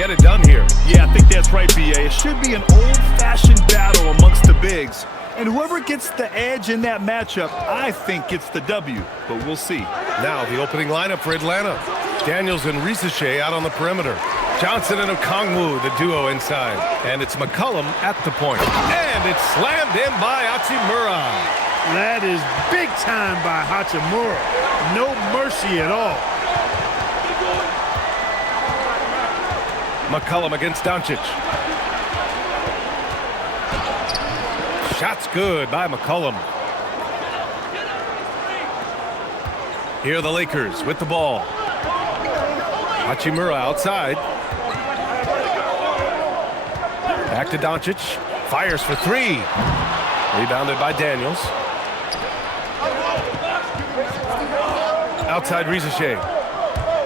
get it done here. Yeah, I think that's right, B.A. It should be an old-fashioned battle amongst the bigs. And whoever gets the edge in that matchup, I think gets the W. But we'll see. Now the opening lineup for Atlanta. Daniels and Risachet out on the perimeter. Johnson and Okongwu, the duo inside. And it's McCollum at the point. And it's slammed in by Hachimura. That is big time by Hachimura. No mercy at all. McCollum against Doncic. Shot's good by McCollum. Here are the Lakers with the ball. Hachimura outside. Back to Doncic. Fires for three. Rebounded by Daniels. Outside Risachet.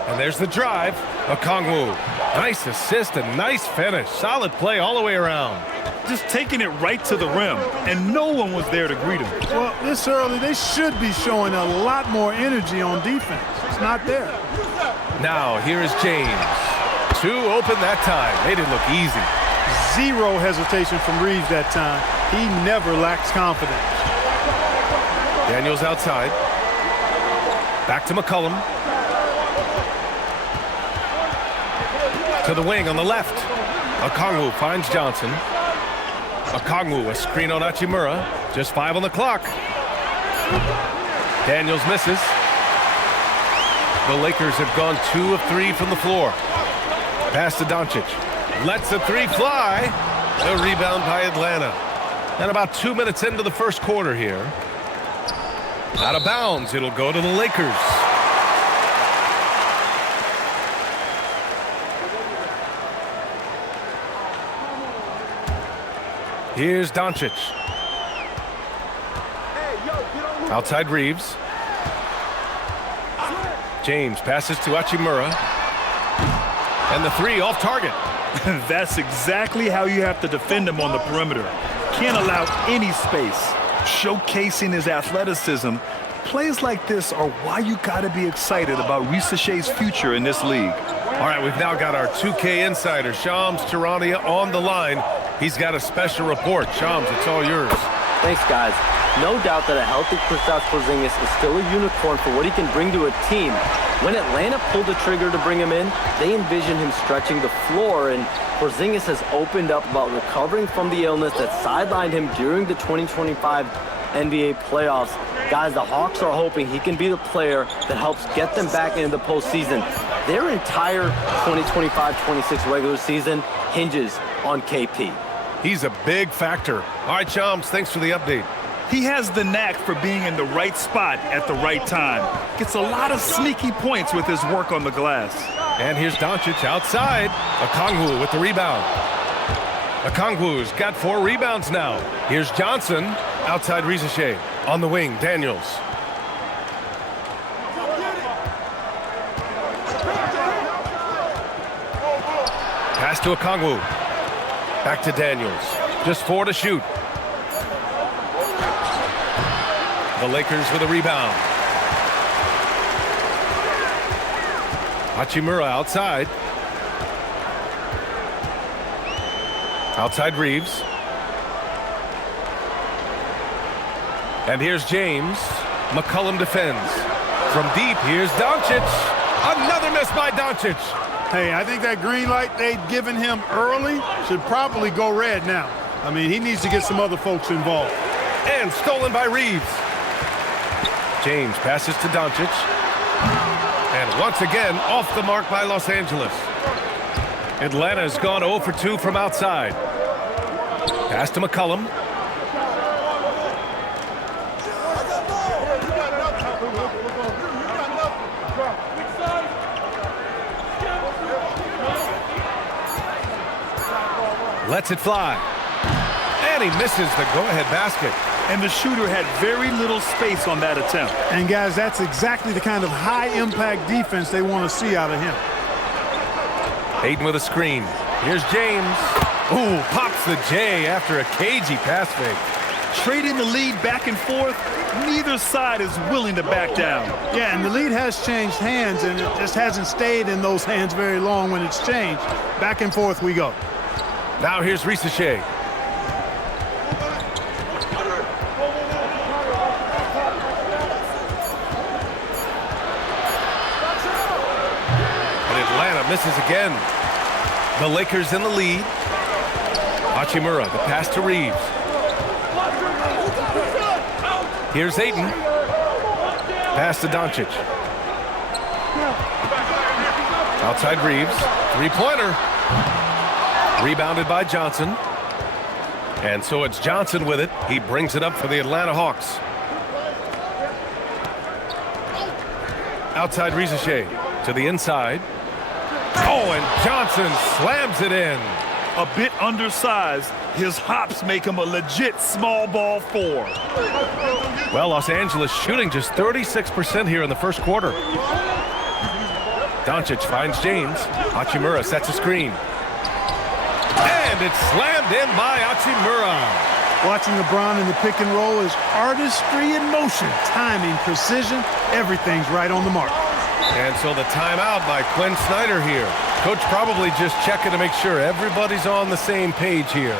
And there's the drive. Okongwu. Nice assist and nice finish. Solid play all the way around. Just taking it right to the rim, and no one was there to greet him. Well, this early, they should be showing a lot more energy on defense. It's not there. Now, here is James. Two open that time. Made it look easy. Zero hesitation from Reeves that time. He never lacks confidence. Daniels outside. Back to McCollum. To the wing on the left. Okongwu finds Johnson. Okongwu, a screen on Hachimura. Just 5 on the clock. Daniels misses. The Lakers have gone 2 of 3 from the floor. Pass to Doncic. Lets the three fly. The rebound by Atlanta. And about 2 minutes into the first quarter here. Out of bounds, it'll go to the Lakers. Here's Doncic. Outside Reeves. James passes to Hachimura. And the three off target. That's exactly how you have to defend him on the perimeter. Can't allow any space. Showcasing his athleticism. Plays like this are why you got to be excited about Risachet's future in this league. All right, we've now got our 2K insider, Shams Charania, on the line. He's got a special report. Shams, it's all yours. Thanks, guys. No doubt that a healthy Kristaps Porzingis is still a unicorn for what he can bring to a team. When Atlanta pulled the trigger to bring him in, they envisioned him stretching the floor, and Porzingis has opened up about recovering from the illness that sidelined him during the 2025 NBA playoffs. Guys, the Hawks are hoping he can be the player that helps get them back into the postseason. Their entire 2025-26 regular season hinges on KP. He's a big factor. All right, Shams, thanks for the update. He has the knack for being in the right spot at the right time. Gets a lot of sneaky points with his work on the glass. And here's Doncic outside. Okongwu with the rebound. Okongwu's got 4 rebounds now. Here's Johnson outside Risachet. On the wing, Daniels. Pass to Okongwu. Back to Daniels. Just 4 to shoot. The Lakers with a rebound. Hachimura outside. Outside Reeves. And here's James. McCollum defends. From deep, here's Doncic. Another miss by Doncic. Hey, I think that green light they'd given him early should probably go red now. I mean, he needs to get some other folks involved. And stolen by Reeves. James passes to Doncic. And once again, off the mark by Los Angeles. Atlanta's gone 0 for 2 from outside. Pass to McCollum. Lets it fly. And he misses the go-ahead basket. And the shooter had very little space on that attempt. And, guys, that's exactly the kind of high-impact defense they want to see out of him. Hayden with a screen. Here's James. Ooh, pops the J after a cagey pass fake. Trading the lead back and forth, neither side is willing to back down. Yeah, and the lead has changed hands, and it just hasn't stayed in those hands very long when it's changed. Back and forth we go. Now here's Risachet. And Atlanta misses again. The Lakers in the lead. Hachimura, the pass to Reeves. Here's Ayton. Pass to Doncic. Outside Reeves. Three-pointer. Rebounded by Johnson. And so it's Johnson with it. He brings it up for the Atlanta Hawks. Outside Risachet to the inside. Oh, and Johnson slams it in. A bit undersized, his hops make him a legit small ball 4. Well, Los Angeles shooting just 36% here in the first quarter. Doncic finds James. Hachimura sets a screen. And it's slammed in by Hachimura. Watching LeBron in the pick and roll is artistry in motion. Timing, precision, everything's right on the mark. And so the timeout by Quinn Snyder here. Coach probably just checking to make sure everybody's on the same page here.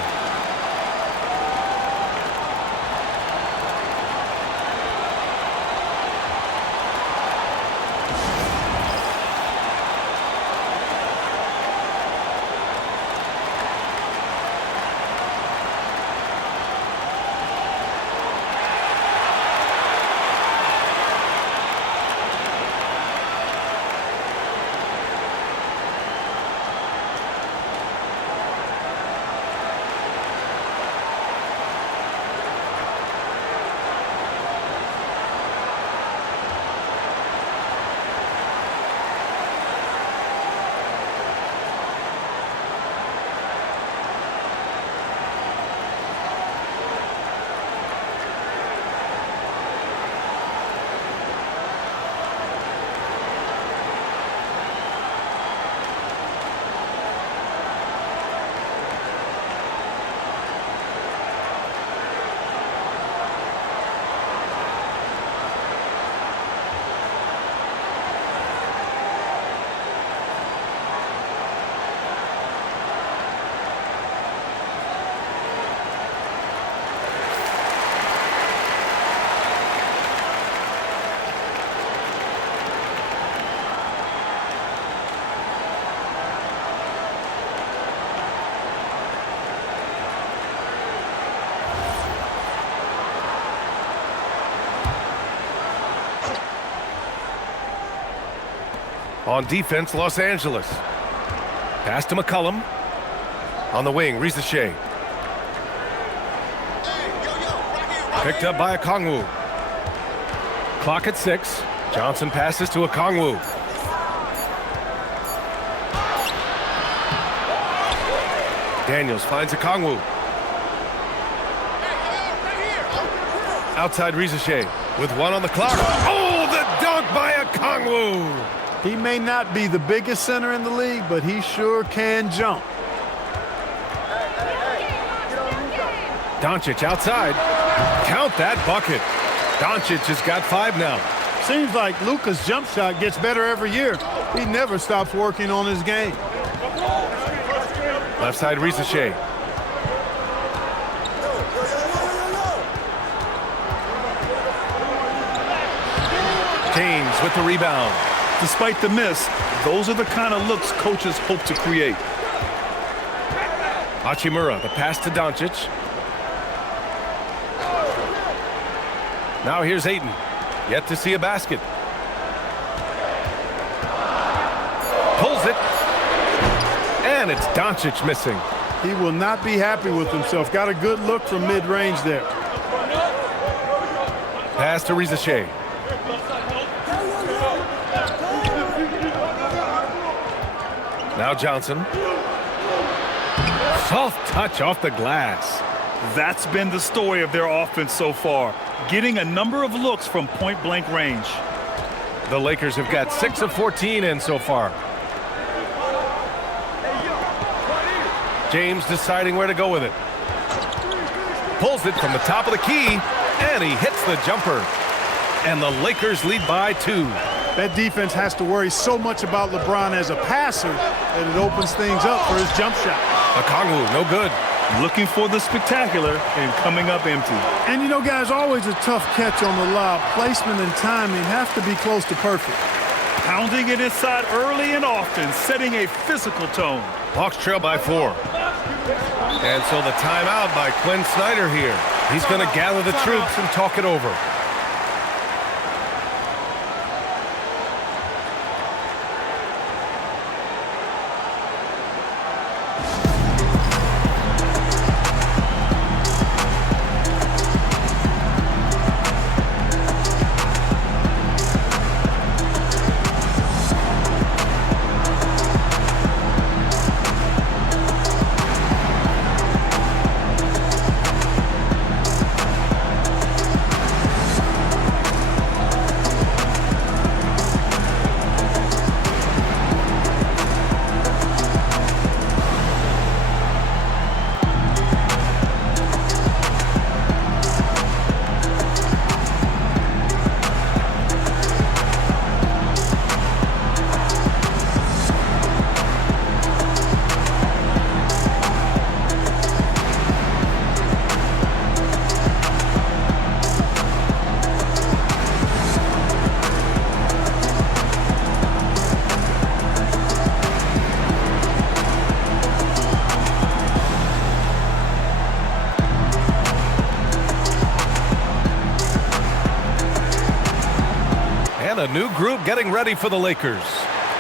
On defense, Los Angeles. Pass to McCollum. On the wing, Risachet. Picked up by Okongwu. Clock at 6. Johnson passes to Okongwu. Daniels finds Okongwu. Outside Risachet with 1 on the clock. Oh, the dunk by Okongwu! He may not be the biggest center in the league, but he sure can jump. Doncic outside. Count that bucket. Doncic has got 5 now. Seems like Luka's jump shot gets better every year. He never stops working on his game. Left side Risachet. James with the rebound. Despite the miss, those are the kind of looks coaches hope to create. Hachimura, the pass to Doncic. Now here's Ayton. Yet to see a basket. Pulls it. And it's Doncic missing. He will not be happy with himself. Got a good look from mid-range there. Pass to Risachet. Now Johnson. Soft touch off the glass. That's been the story of their offense so far, getting a number of looks from point-blank range. The Lakers have got 6 of 14 in so far. James deciding where to go with it. pulls it from the top of the key, and he hits the jumper. And the Lakers lead by 2. That defense has to worry so much about LeBron as a passer that it opens things up for his jump shot. Okongwu, no good. Looking for the spectacular and coming up empty. And you know, guys, always a tough catch on the lob. Placement and timing have to be close to perfect. Pounding it inside early and often, setting a physical tone. Hawks trail by 4. And so the timeout by Quinn Snyder here. He's going to gather the troops and talk it over. A new group getting ready for the Lakers.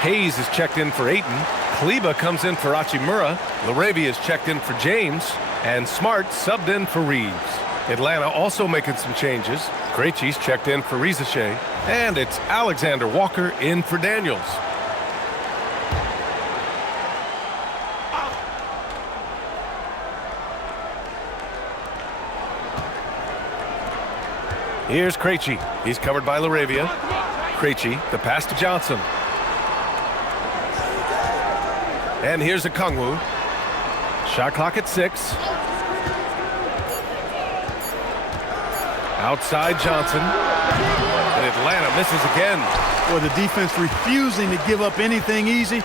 Hayes is checked in for Ayton. Kleber comes in for Hachimura. LaRavia is checked in for James. And Smart subbed in for Reeves. Atlanta also making some changes. Krejci's checked in for Rizache. And it's Alexander Walker in for Daniels. Here's Krejci. He's covered by LaRavia. Krejci, the pass to Johnson. And here's Okongwu. Shot clock at 6. Outside Johnson. And Atlanta misses again. Or the defense refusing to give up anything easy.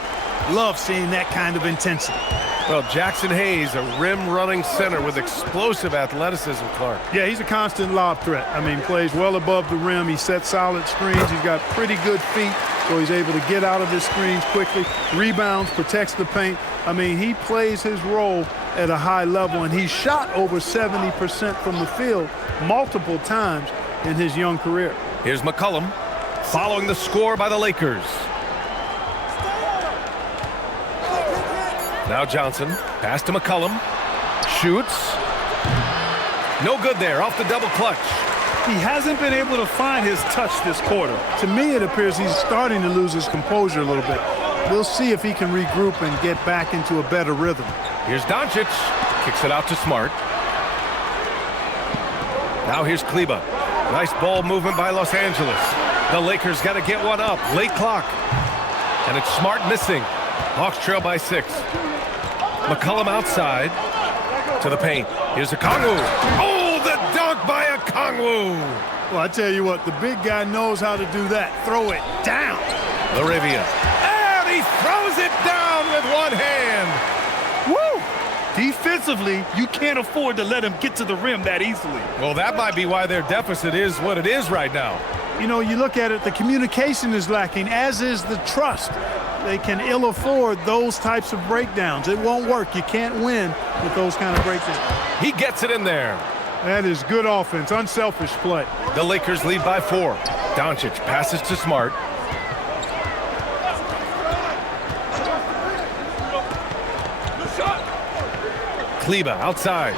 Love seeing that kind of intensity. Well, Jackson Hayes, a rim-running center with explosive athleticism, Clark. Yeah, he's a constant lob threat. I mean, plays well above the rim. He sets solid screens. He's got pretty good feet, so he's able to get out of his screens quickly. Rebounds, protects the paint. I mean, he plays his role at a high level, and he's shot over 70% from the field multiple times in his young career. Here's McCollum following the score by the Lakers. Now Johnson, pass to McCollum, shoots. No good there, off the double clutch. He hasn't been able to find his touch this quarter. To me, it appears he's starting to lose his composure a little bit. We'll see if he can regroup and get back into a better rhythm. Here's Doncic, kicks it out to Smart. Now here's Kleber. Nice ball movement by Los Angeles. The Lakers got to get one up, late clock. And it's Smart missing. Hawks trail by 6. McCollum outside to the paint. Here's Okongwu. Oh, the dunk by Okongwu. Well, I tell you what, the big guy knows how to do that. Throw it down. LaRavia. And he throws it down with one hand. Woo! Defensively, you can't afford to let him get to the rim that easily. Well, that might be why their deficit is what it is right now. You know, you look at it, the communication is lacking, as is the trust. They can ill afford those types of breakdowns. It won't work. You can't win with those kind of breakdowns. He gets it in there. That is good offense, unselfish play. The Lakers lead by 4. Doncic passes to Smart. Kleber outside.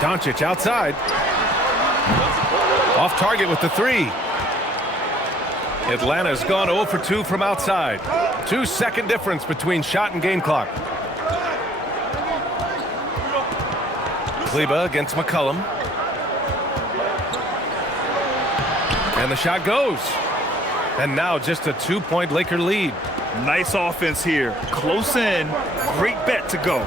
Doncic outside. Off target with the 3. Atlanta's gone 0 for 2 from outside. 2-second difference between shot and game clock. Kleber against McCollum. And the shot goes. And now just a 2-point Laker lead. Nice offense here. Close in. Great bet to go.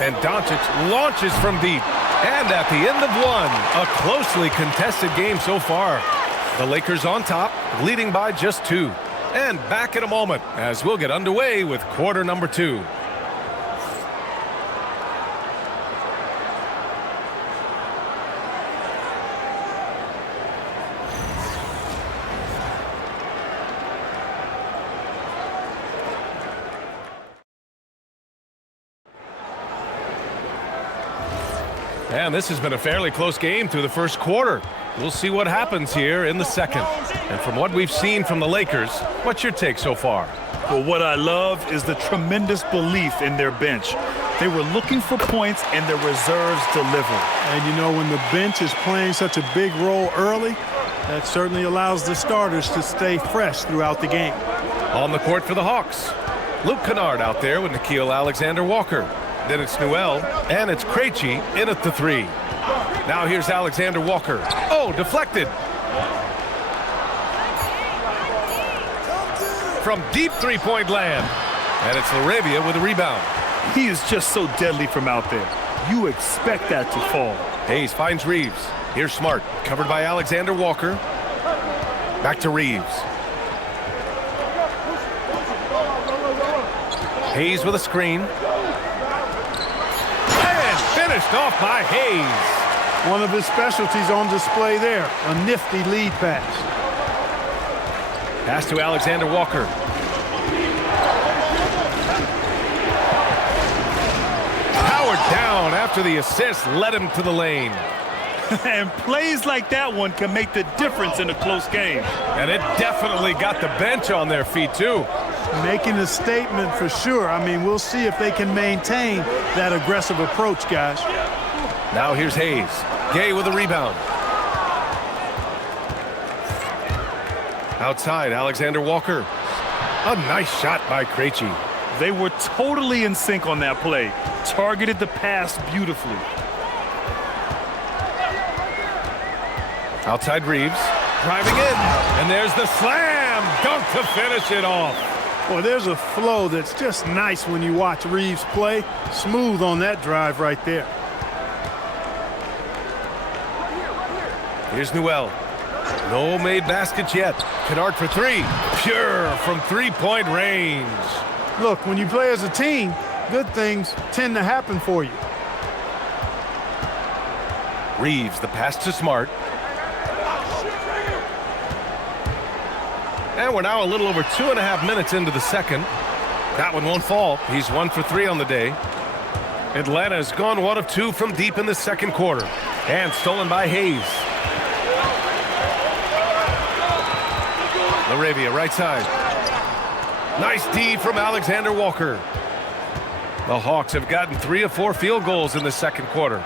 And Doncic launches from deep. And at the end of one, a closely contested game so far. The Lakers on top, leading by just 2. And back in a moment as we'll get underway with quarter number 2. And this has been a fairly close game through the first quarter. We'll see what happens here in the second. And from what we've seen from the Lakers, what's your take so far? Well, what I love is the tremendous belief in their bench. They were looking for points, and their reserves delivered. And, you know, when the bench is playing such a big role early, that certainly allows the starters to stay fresh throughout the game. On the court for the Hawks, Luke Kennard out there with Nickeil Alexander-Walker. Then it's Newell, and it's Krejci in at the 3. Now here's Alexander-Walker. Oh, deflected. From deep three-point land. And it's LaRavia with a rebound. He is just so deadly from out there. You expect that to fall. Hayes finds Reeves. Here's Smart, covered by Alexander-Walker. Back to Reeves. Hayes with a screen. Finished off by Hayes. One of his specialties on display there, a nifty lead pass. Pass to Alexander-Walker. Powered down after the assist led him to the lane. And plays like that one can make the difference in a close game. And it definitely got the bench on their feet, too. Making a statement for sure. I mean, we'll see if they can maintain that aggressive approach, guys. Now here's Hayes. Gay with a rebound. Outside, Alexander-Walker. A nice shot by Krejci. They were totally in sync on that play. Targeted the pass beautifully. Outside Reeves. Driving in. And there's the slam dunk to finish it off. Well, there's a flow that's just nice when you watch Reeves play. Smooth on that drive right there. Here's Newell. No made baskets yet. Kennard for 3. Pure from three-point range. Look, when you play as a team, good things tend to happen for you. Reeves, the pass to Smart. And we're now a little over 2.5 minutes into the second. That one won't fall. He's 1 for 3 on the day. Atlanta has gone 1 of 2 from deep in the second quarter. And stolen by Hayes. LaRavia, right side. Nice D from Alexander-Walker. The Hawks have gotten 3 of 4 field goals in the second quarter.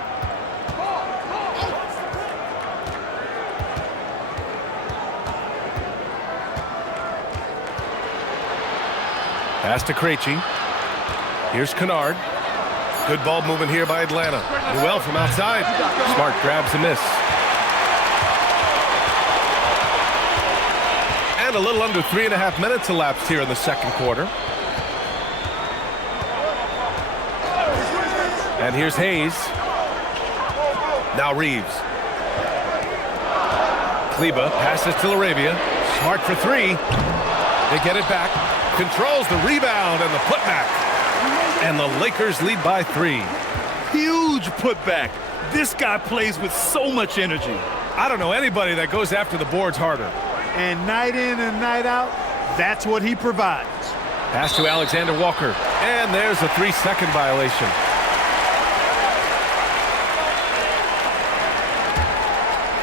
Pass to Krejci. Here's Kennard. Good ball movement here by Atlanta. Newell from outside. Smart grabs a miss. And a little under 3.5 minutes elapsed here in the second quarter. And here's Hayes. Now Reeves. Kleba passes to LaRavia. Smart for 3. They get it back. Controls the rebound and the putback. And the Lakers lead by 3. Huge putback. This guy plays with so much energy. I don't know anybody that goes after the boards harder. And night in and night out, that's what he provides. Pass to Alexander-Walker. And there's a 3-second violation.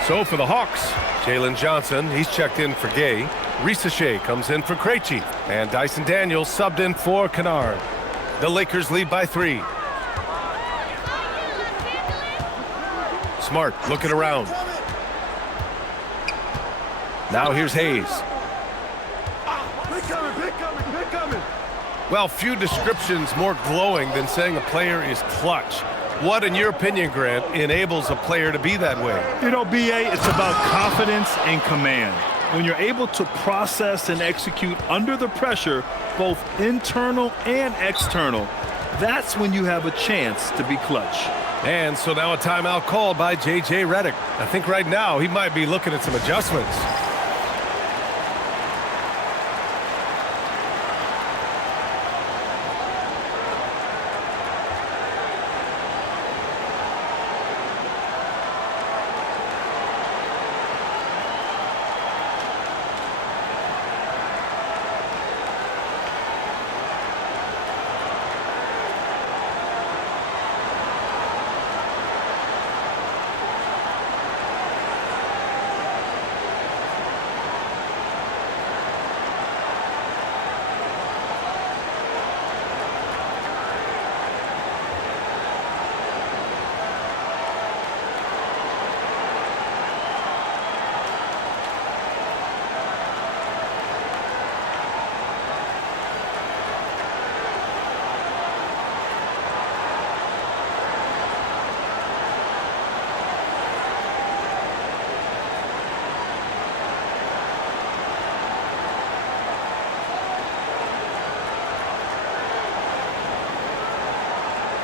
So for the Hawks, Jalen Johnson, he's checked in for Gay. Ricochet comes in for Krejci. And Dyson Daniels subbed in for Kennard. The Lakers lead by 3. Smart looking around. Now here's Hayes. Well, few descriptions more glowing than saying a player is clutch. What, in your opinion, Grant, enables a player to be that way? You know, B.A., it's about confidence and command. When you're able to process and execute under the pressure, both internal and external, that's when you have a chance to be clutch. And so now a timeout called by J.J. Redick. I think right now he might be looking at some adjustments.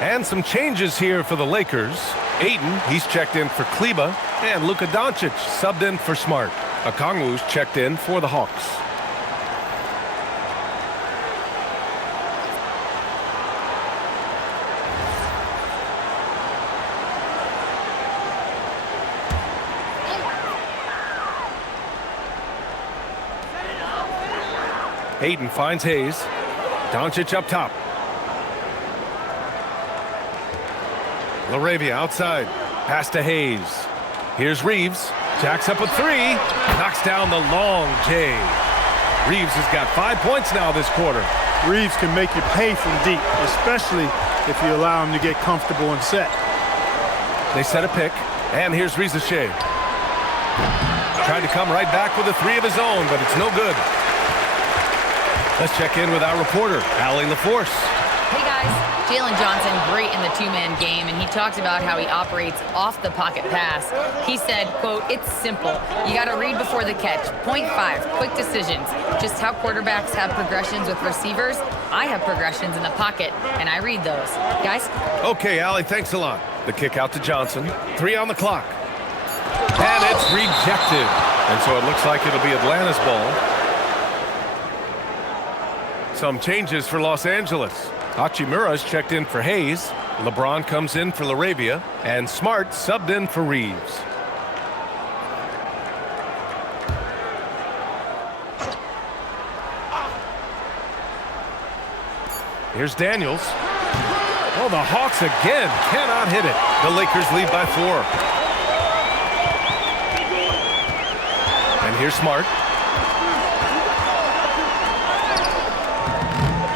And some changes here for the Lakers. Ayton, he's checked in for Kleba. And Luka Doncic subbed in for Smart. Okongwu's checked in for the Hawks. Ayton finds Hayes. Doncic up top. LaRavia outside. Pass to Hayes. Here's Reeves. Jacks up a three. Knocks down the long J. Reeves has got 5 points now this quarter. Reeves can make you pay from deep, especially if you allow him to get comfortable and set. They set a pick. And here's Rizachet. Tried to come right back with a three of his own, but it's no good. Let's check in with our reporter, Allie LaForce. Hey guys, Jalen Johnson, great in the two-man game, and he talked about how he operates off the pocket pass. He said, quote, "It's simple. You got to read before the catch. Point 5, quick decisions. Just how quarterbacks have progressions with receivers, I have progressions in the pocket, and I read those." Guys? Okay, Allie, thanks a lot. The kick out to Johnson. 3 on the clock. And it's rejected. And so it looks like it'll be Atlanta's ball. Some changes for Los Angeles. Hachimura's checked in for Hayes. LeBron comes in for LaRavia. And Smart subbed in for Reeves. Here's Daniels. Oh, the Hawks again cannot hit it. The Lakers lead by 4. And here's Smart.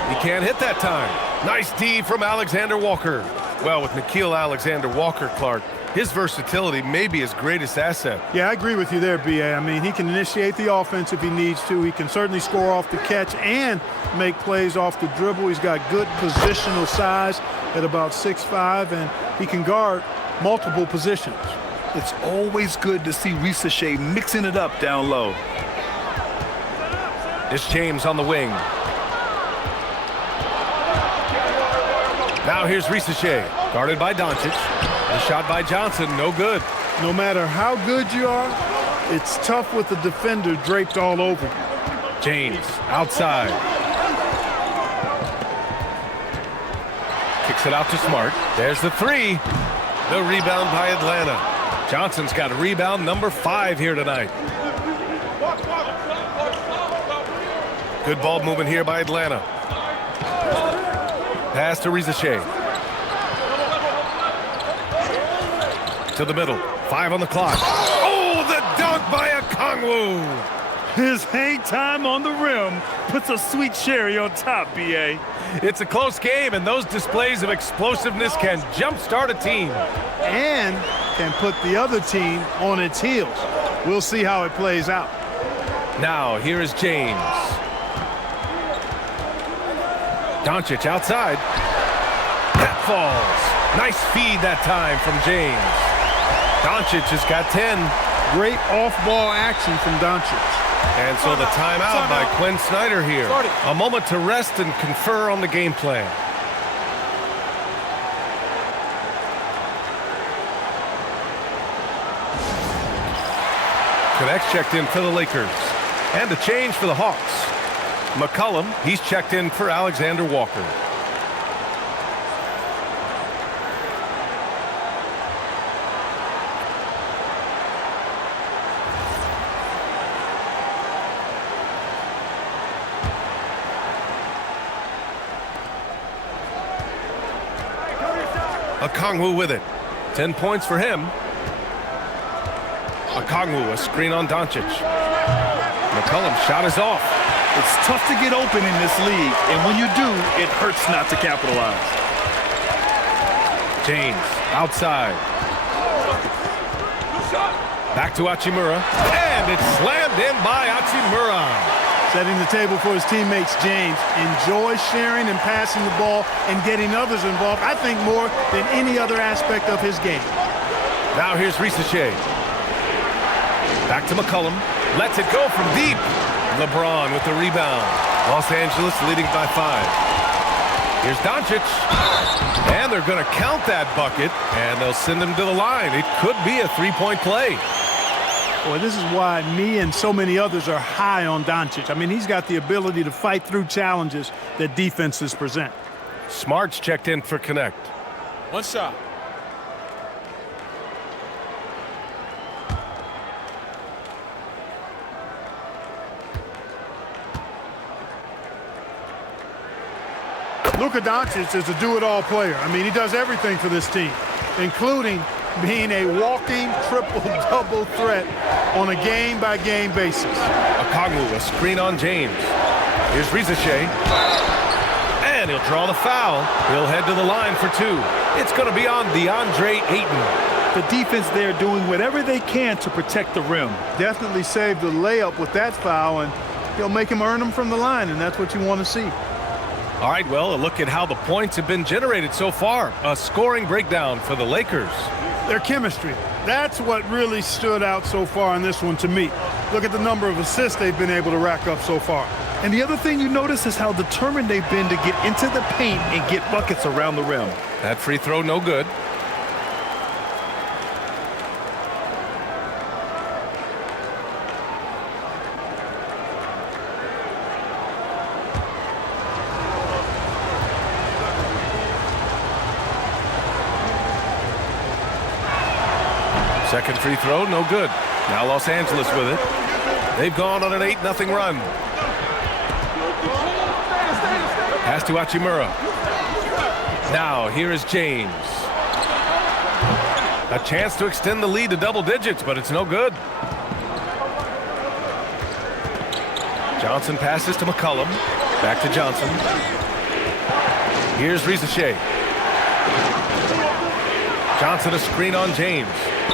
He can't hit that time. Nice D from Alexander Walker. Well, with Nickeil Alexander-Walker, Clark, his versatility may be his greatest asset. Yeah, I agree with you there, B.A. I mean, he can initiate the offense if he needs to. He can certainly score off the catch and make plays off the dribble. He's got good positional size at about 6'5", and he can guard multiple positions. It's always good to see Rizachet mixing it up down low. It's James on the wing. Now here's Rizachet, guarded by Doncic. The shot by Johnson, no good. No matter how good you are, it's tough with the defender draped all over you. James, outside. Kicks it out to Smart. There's the three. The rebound by Atlanta. Johnson's got a rebound number 5 here tonight. Good ball movement here by Atlanta. Pass to Rizachet. To the middle. 5 on the clock. Oh, the dunk by Okongwu. His hang time on the rim puts a sweet cherry on top, B.A. It's a close game, and those displays of explosiveness can jumpstart a team. And can put the other team on its heels. We'll see how it plays out. Now, here is James. Doncic outside. That falls. Nice feed that time from James. Doncic has got 10. Great off-ball action from Doncic. And so the timeout by Quinn Snyder here. A moment to rest and confer on the game plan. Stephen X checked in for the Lakers. And a change for the Hawks. McCollum, he's checked in for Alexander Walker. Okongwu with it. 10 points for him. Okongwu, a screen on Doncic. McCollum's shot is off. It's tough to get open in this league, and when you do, it hurts not to capitalize. James, outside. Back to Hachimura, and it's slammed in by Hachimura. Setting the table for his teammates, James enjoys sharing and passing the ball and getting others involved, I think, more than any other aspect of his game. Now here's Risache. Back to McCollum. Lets it go from deep. LeBron with the rebound. Los Angeles leading by 5. Here's Doncic. And they're going to count that bucket, and they'll send him to the line. It could be a three-point play. Boy, this is why me and so many others are high on Doncic. I mean, he's got the ability to fight through challenges that defenses present. Smart's checked in for Connect. One shot. Luka Doncic is a do-it-all player. I mean, he does everything for this team, including being a walking triple-double threat on a game-by-game basis. Okongwu, a screen on James. Here's Risache. And he'll draw the foul. He'll head to the line for 2. It's going to be on DeAndre Ayton. The defense there doing whatever they can to protect the rim. Definitely saved the layup with that foul, and he'll make him earn them from the line, and that's what you want to see. All right, well, a look at how the points have been generated so far. A scoring breakdown for the Lakers. Their chemistry. That's what really stood out so far in this one to me. Look at the number of assists they've been able to rack up so far. And the other thing you notice is how determined they've been to get into the paint and get buckets around the rim. That free throw, no good. Second free throw, no good. Now Los Angeles with it. They've gone on an 8-0 run. Pass to Hachimura. Now here is James. A chance to extend the lead to double digits, but it's no good. Johnson passes to McCollum. Back to Johnson. Here's Risache. Johnson a screen on James.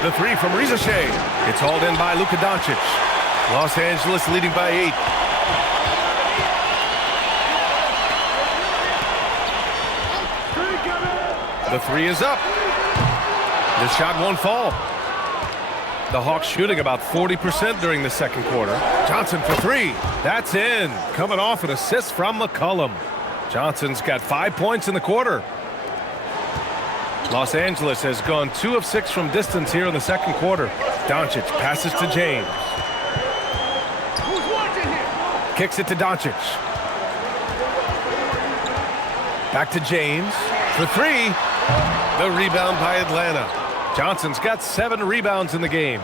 The 3 from Risache. It's hauled in by Luka Doncic. Los Angeles leading by 8. The 3 is up. The shot won't fall. The Hawks shooting about 40% during the second quarter. Johnson for 3. That's in. Coming off an assist from McCollum. Johnson's got 5 points in the quarter. Los Angeles has gone 2 of 6 from distance here in the second quarter. Doncic passes to James. Kicks it to Doncic. Back to James for 3. The rebound by Atlanta. Johnson's got 7 rebounds in the game.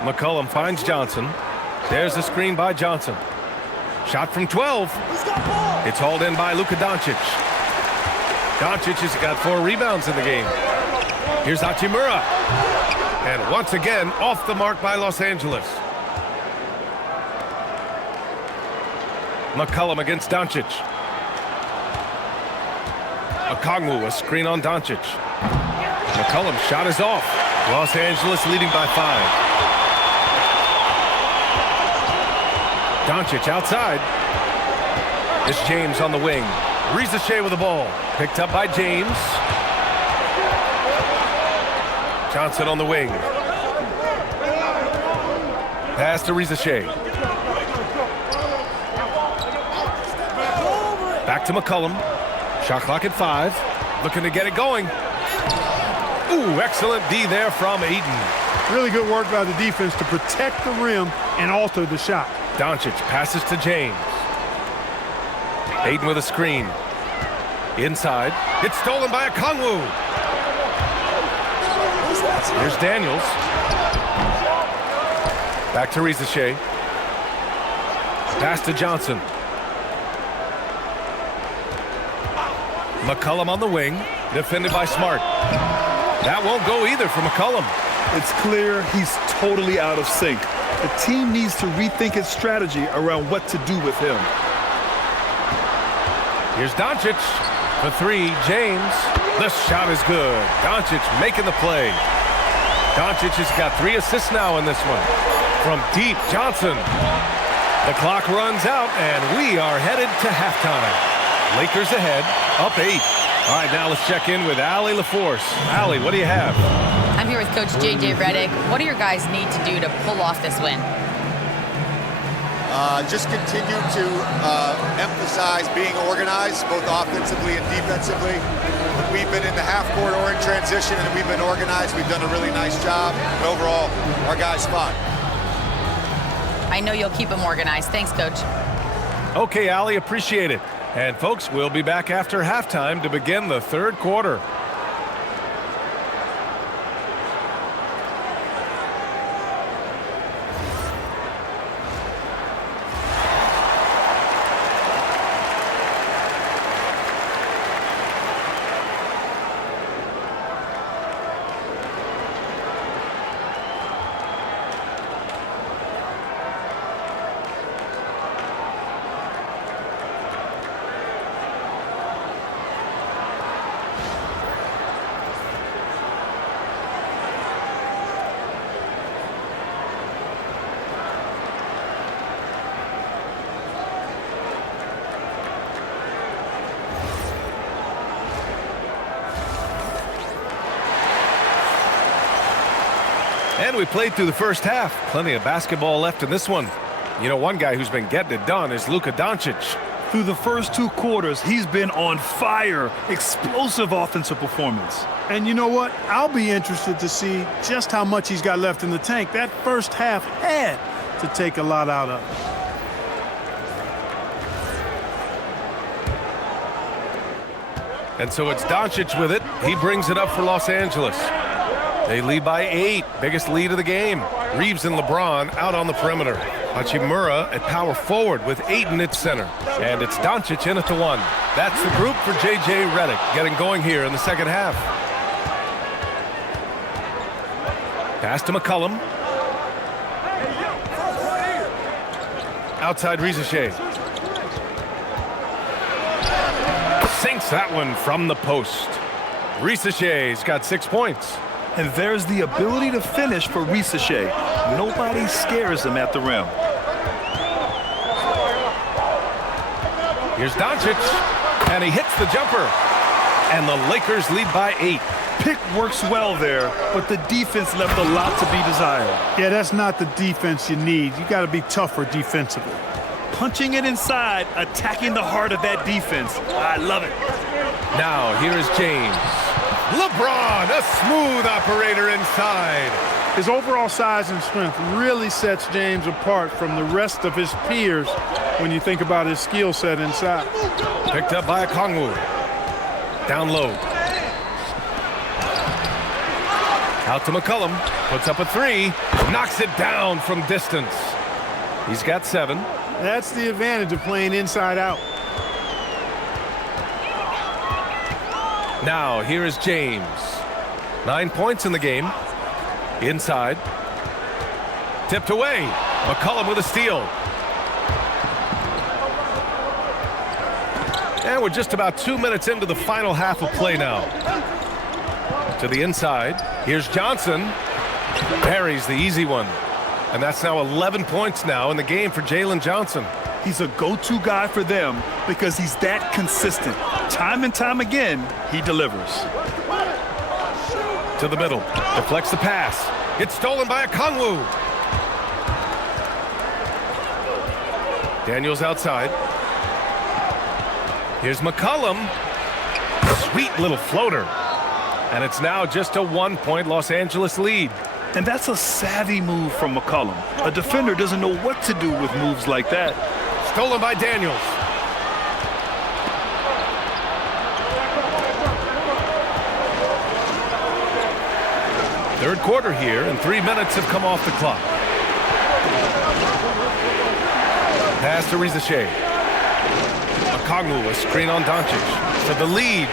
McCollum finds Johnson. There's the screen by Johnson. Shot from 12. It's hauled in by Luka Doncic. Doncic has got 4 rebounds in the game. Here's Hachimura. And once again, off the mark by Los Angeles. McCollum against Doncic. Okongwu, a screen on Doncic. McCollum's shot is off. Los Angeles leading by 5. Doncic outside. It's James on the wing. Risache with the ball. Picked up by James. Johnson on the wing. Pass to Risache. Back to McCollum. Shot clock at 5. Looking to get it going. Ooh, excellent D there from Ayton. Really good work by the defense to protect the rim and alter the shot. Doncic passes to James. Aiden with a screen. Inside. It's stolen by Okongwu. Here's Daniels. Back to Rizachet. Pass to Johnson. McCollum on the wing. Defended by Smart. That won't go either for McCollum. It's clear he's totally out of sync. The team needs to rethink its strategy around what to do with him. Here's Doncic for three. James. The shot is good. Doncic making the play. Doncic has got 3 assists now in this one. From deep, Johnson. The clock runs out, and we are headed to halftime. Lakers ahead, up 8. All right, now let's check in with Allie LaForce. Allie, what do you have? I'm here with Coach J.J. Redick. What do your guys need to do to pull off this win? Just continue to emphasize being organized, both offensively and defensively. We've been in the half-court or in transition, and we've been organized. We've done a really nice job. And overall, our guys fought. I know you'll keep them organized. Thanks, Coach. Okay, Allie, appreciate it. And, folks, we'll be back after halftime to begin the third quarter. And we played through the first half. Plenty of basketball left in this one. You know, one guy who's been getting it done is Luka Doncic. Through the first 2 quarters, he's been on fire. Explosive offensive performance. And you know what? I'll be interested to see just how much he's got left in the tank. That first half had to take a lot out of it. And so it's Doncic with it. He brings it up for Los Angeles. They lead by 8. Biggest lead of the game. Reeves and LeBron out on the perimeter. Hachimura at power forward with Ayton at center. And it's Doncic in at the 1. That's the group for J.J. Redick getting going here in the second half. Pass to McCollum. Outside Rizachet. Sinks that one from the post. Risachet's got 6 points. And there's the ability to finish for Rizachet. Nobody scares him at the rim. Here's Doncic, and he hits the jumper. And the Lakers lead by 8. Pick works well there, but the defense left a lot to be desired. Yeah, that's not the defense you need. You got to be tougher defensively. Punching it inside, attacking the heart of that defense. I love it. Now, here is James. LeBron, a smooth operator inside. His overall size and strength really sets James apart from the rest of his peers when you think about his skill set inside. Picked up by Okongwu. Down low. Out to McCollum. Puts up a 3. Knocks it down from distance. He's got 7. That's the advantage of playing inside out. Now, here is James. 9 points in the game. Inside. Tipped away. McCollum with a steal. And we're just about 2 minutes into the final half of play now. To the inside. Here's Johnson. Parries the easy one. And that's now 11 points now in the game for Jalen Johnson. He's a go-to guy for them because he's that consistent. Time and time again, he delivers. To the middle. Deflects the pass. It's stolen by Okongwu. Daniels outside. Here's McCollum. Sweet little floater. And it's now just a 1-point Los Angeles lead. And that's a savvy move from McCollum. A defender doesn't know what to do with moves like that. Stolen by Daniels. Third quarter here, and 3 minutes have come off the clock. Pass to Rizachet. Okongwu, a screen on Doncic. For the lead.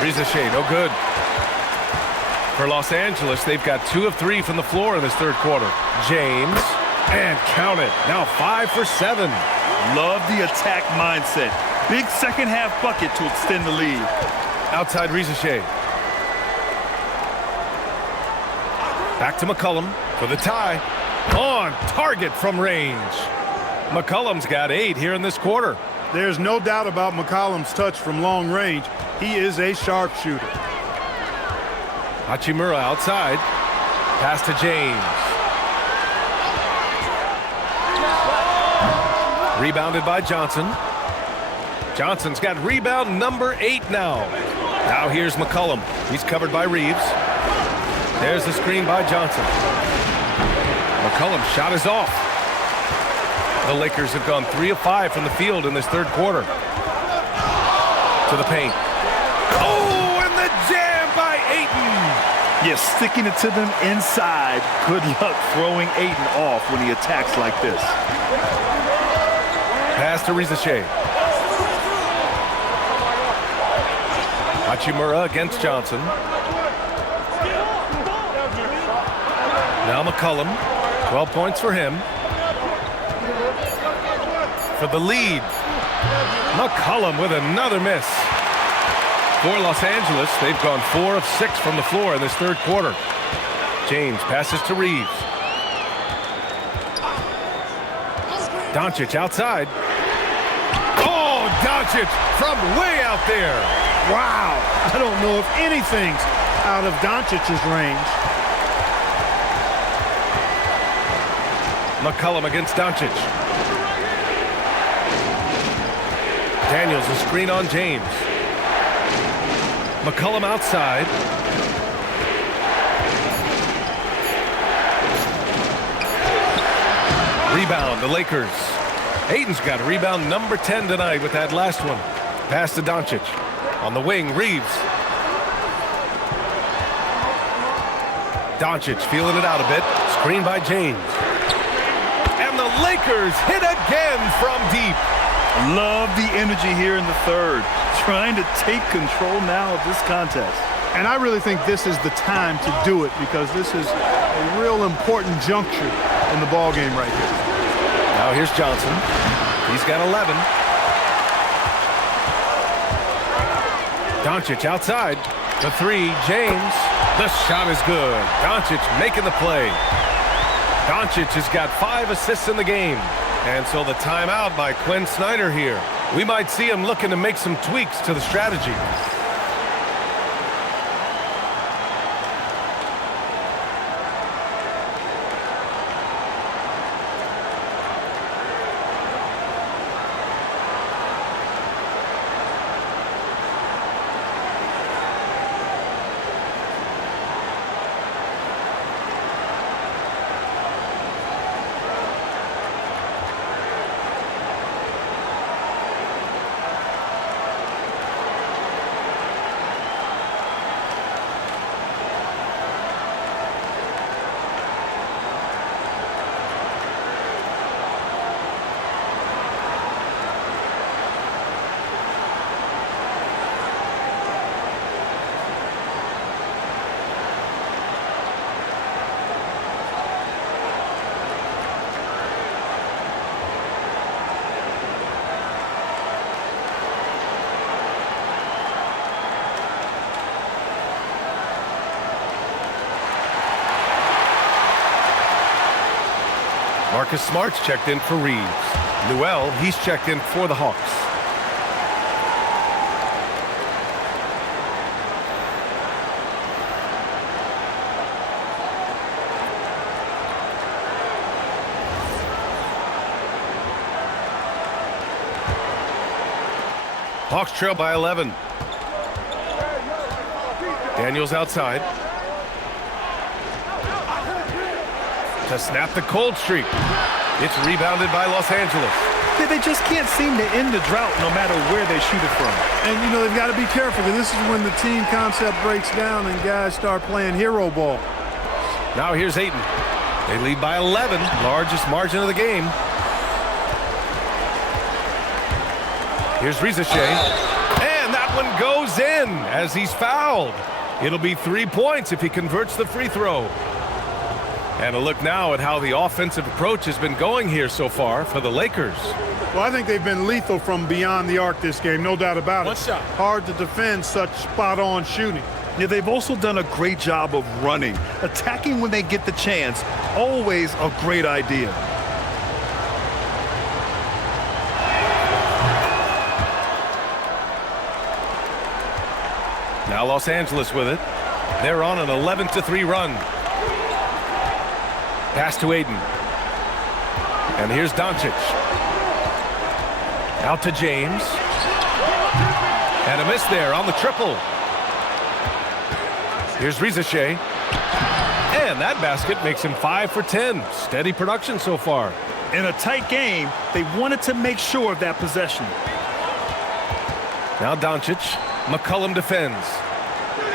Rizachet, no good. For Los Angeles, they've got 2 of 3 from the floor in this third quarter. James, and count it. Now 5 for 7. Love the attack mindset. Big second half bucket to extend the lead. Outside Rizachet. Back to McCollum for the tie. On target from range. McCollum's got 8 here in this quarter. There's no doubt about McCollum's touch from long range. He is a sharpshooter. Hachimura outside. Pass to James. Rebounded by Johnson. Johnson's got rebound number 8 now. Now here's McCollum. He's covered by Reeves. There's the screen by Johnson. McCollum's shot is off. The Lakers have gone 3 of 5 from the field in this third quarter. To the paint. Oh, and the jam by Ayton. Yes, sticking it to them inside. Good luck throwing Ayton off when he attacks like this. Pass to Rizachet. Hachimura against Johnson. Now McCollum, 12 points for him. For the lead, McCollum with another miss. For Los Angeles, they've gone 4 of 6 from the floor in this third quarter. James passes to Reeves. Doncic outside. Oh, Doncic from way out there. Wow. I don't know if anything's out of Doncic's range. McCollum against Doncic. Daniels a screen on James. McCollum outside. Rebound, the Lakers. Ayton's got a rebound number 10 tonight with that last one. Pass to Doncic. On the wing, Reeves. Doncic feeling it out a bit. Screen by James. And the Lakers hit again from deep. Love the energy here in the third. Trying to take control now of this contest. And I really think this is the time to do it because this is a real important juncture in the ball game right here. Now here's Johnson. He's got 11. Doncic outside. The 3, James. The shot is good. Doncic making the play. Doncic has got 5 assists in the game. And so the timeout by Quinn Snyder here. We might see him looking to make some tweaks to the strategy. Marcus Smart's checked in for Reeves. Newell, he's checked in for the Hawks. Hawks trail by 11. Daniels outside. to snap the cold streak. It's rebounded by Los Angeles. They just can't seem to end the drought no matter where they shoot it from. And, you know, they've got to be careful because this is when the team concept breaks down and guys start playing hero ball. Now here's Ayton. They lead by 11, largest margin of the game. Here's Ricochet. And that one goes in as he's fouled. It'll be 3 points if he converts the free throw. And a look now at how the offensive approach has been going here so far for the Lakers. Well, I think they've been lethal from beyond the arc this game, no doubt about it. One shot. Hard to defend such spot-on shooting. Yeah, they've also done a great job of running. Attacking when they get the chance, always a great idea. Now Los Angeles with it. They're on an 11-3 run. Pass to Ayton. And here's Doncic. Out to James. And a miss there on the triple. Here's Ricochet. And that basket makes him 5 for 10. Steady production so far. In a tight game, they wanted to make sure of that possession. Now Doncic. McCollum defends.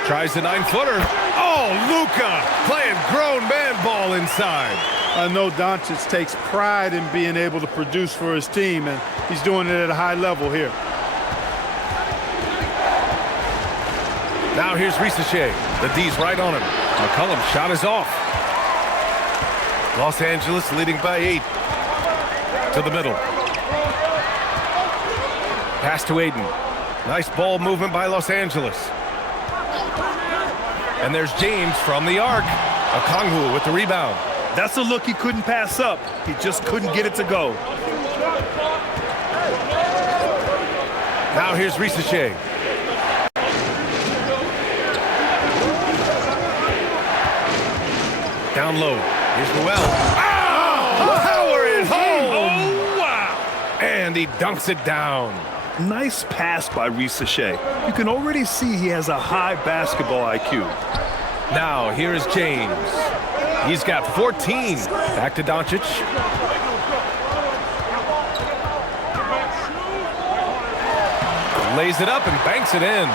Tries the 9-footer. Oh, Luka playing grown man ball inside. I know Doncic takes pride in being able to produce for his team, and he's doing it at a high level here. Now here's Ricochet. The D's right on him. McCollum shot is off. Los Angeles leading by 8. To the middle. Pass to Ayton. Nice ball movement by Los Angeles. And there's James from the arc. Okongwu with the rebound. That's a look he couldn't pass up. He just couldn't get it to go. Now here's Ricochet. Down low. Here's Noel. Oh! Power it home! Oh, wow! And he dunks it down. Nice pass by Ricochet. You can already see he has a high basketball IQ. Now here's James. He's got 14. Back to Doncic. Lays it up and banks it in.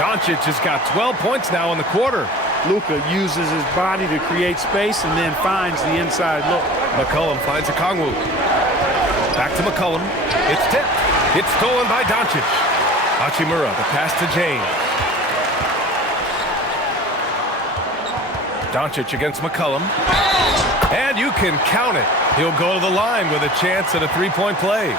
Doncic has got 12 points now in the quarter. Luka uses his body to create space and then finds the inside look. McCollum finds Okongwu. Back to McCollum. It's tipped. It's stolen by Doncic. Hachimura, the pass to James. Doncic against McCollum. And you can count it. He'll go to the line with a chance at a three-point play.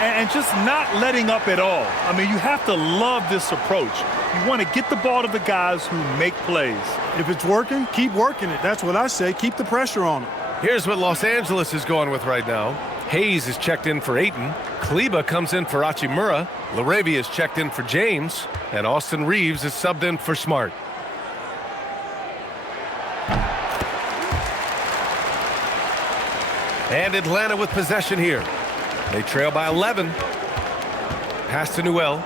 And just not letting up at all. I mean, you have to love this approach. You want to get the ball to the guys who make plays. If it's working, keep working it. That's what I say. Keep the pressure on it. Here's what Los Angeles is going with right now. Hayes is checked in for Ayton. Kleba comes in for Hachimura. Laravia is checked in for James. And Austin Reeves is subbed in for Smart. And Atlanta with possession here. They trail by 11. Pass to Noel.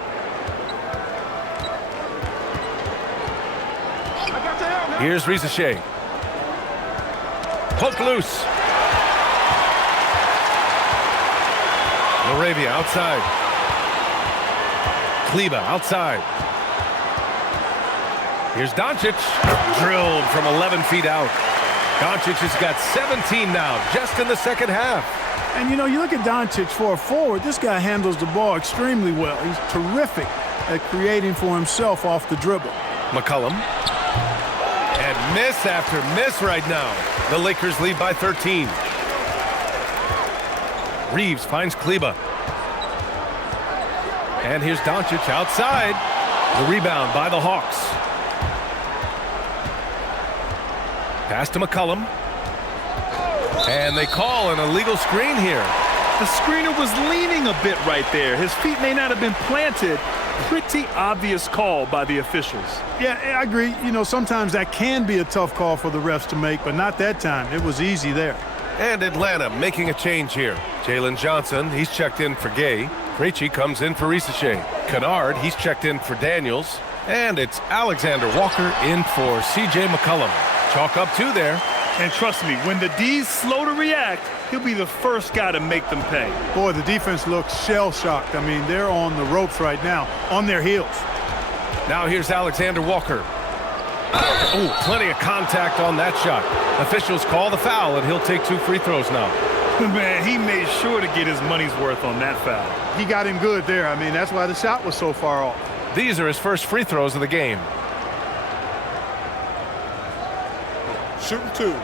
Here's Ricochet. Poke loose. Laravia outside. Kleba outside. Here's Doncic. Drilled from 11 feet out. Doncic has got 17 now, just in the second half. And, you know, you look at Doncic for a forward, this guy handles the ball extremely well. He's terrific at creating for himself off the dribble. McCollum. And miss after miss right now. The Lakers lead by 13. Reeves finds Kleba. And here's Doncic outside. The rebound by the Hawks. Pass to McCollum. And they call an illegal screen here. The screener was leaning a bit right there. His feet may not have been planted. Pretty obvious call by the officials. Yeah, I agree. You know, sometimes that can be a tough call for the refs to make, but not that time. It was easy there. And Atlanta making a change here. Jalen Johnson, he's checked in for Gay. Krejci comes in for Ricochet. Kennard, he's checked in for Daniels. And it's Alexander Walker in for C.J. McCollum. Chalk up 2 there. And trust me, when the D's slow to react, he'll be the first guy to make them pay. Boy, the defense looks shell-shocked. I mean, they're on the ropes right now, on their heels. Now here's Alexander Walker. Oh, plenty of contact on that shot. Officials call the foul, and he'll take 2 free throws now. Man, he made sure to get his money's worth on that foul. He got him good there. I mean, that's why the shot was so far off. These are his first free throws of the game. Shooting 2.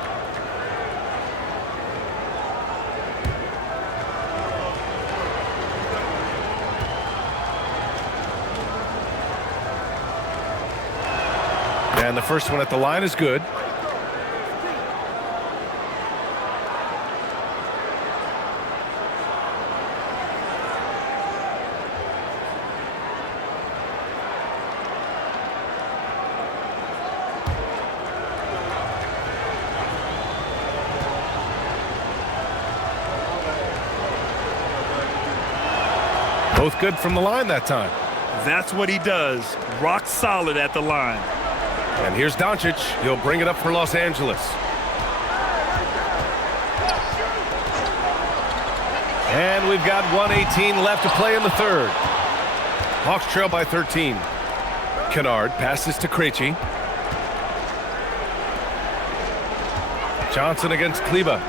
And the first one at the line is good. Both good from the line that time. That's what he does. Rock solid at the line. And here's Doncic. He'll bring it up for Los Angeles. And we've got 1:18 left to play in the third. Hawks trail by 13. Kennard passes to Krejci. Johnson against Kleba.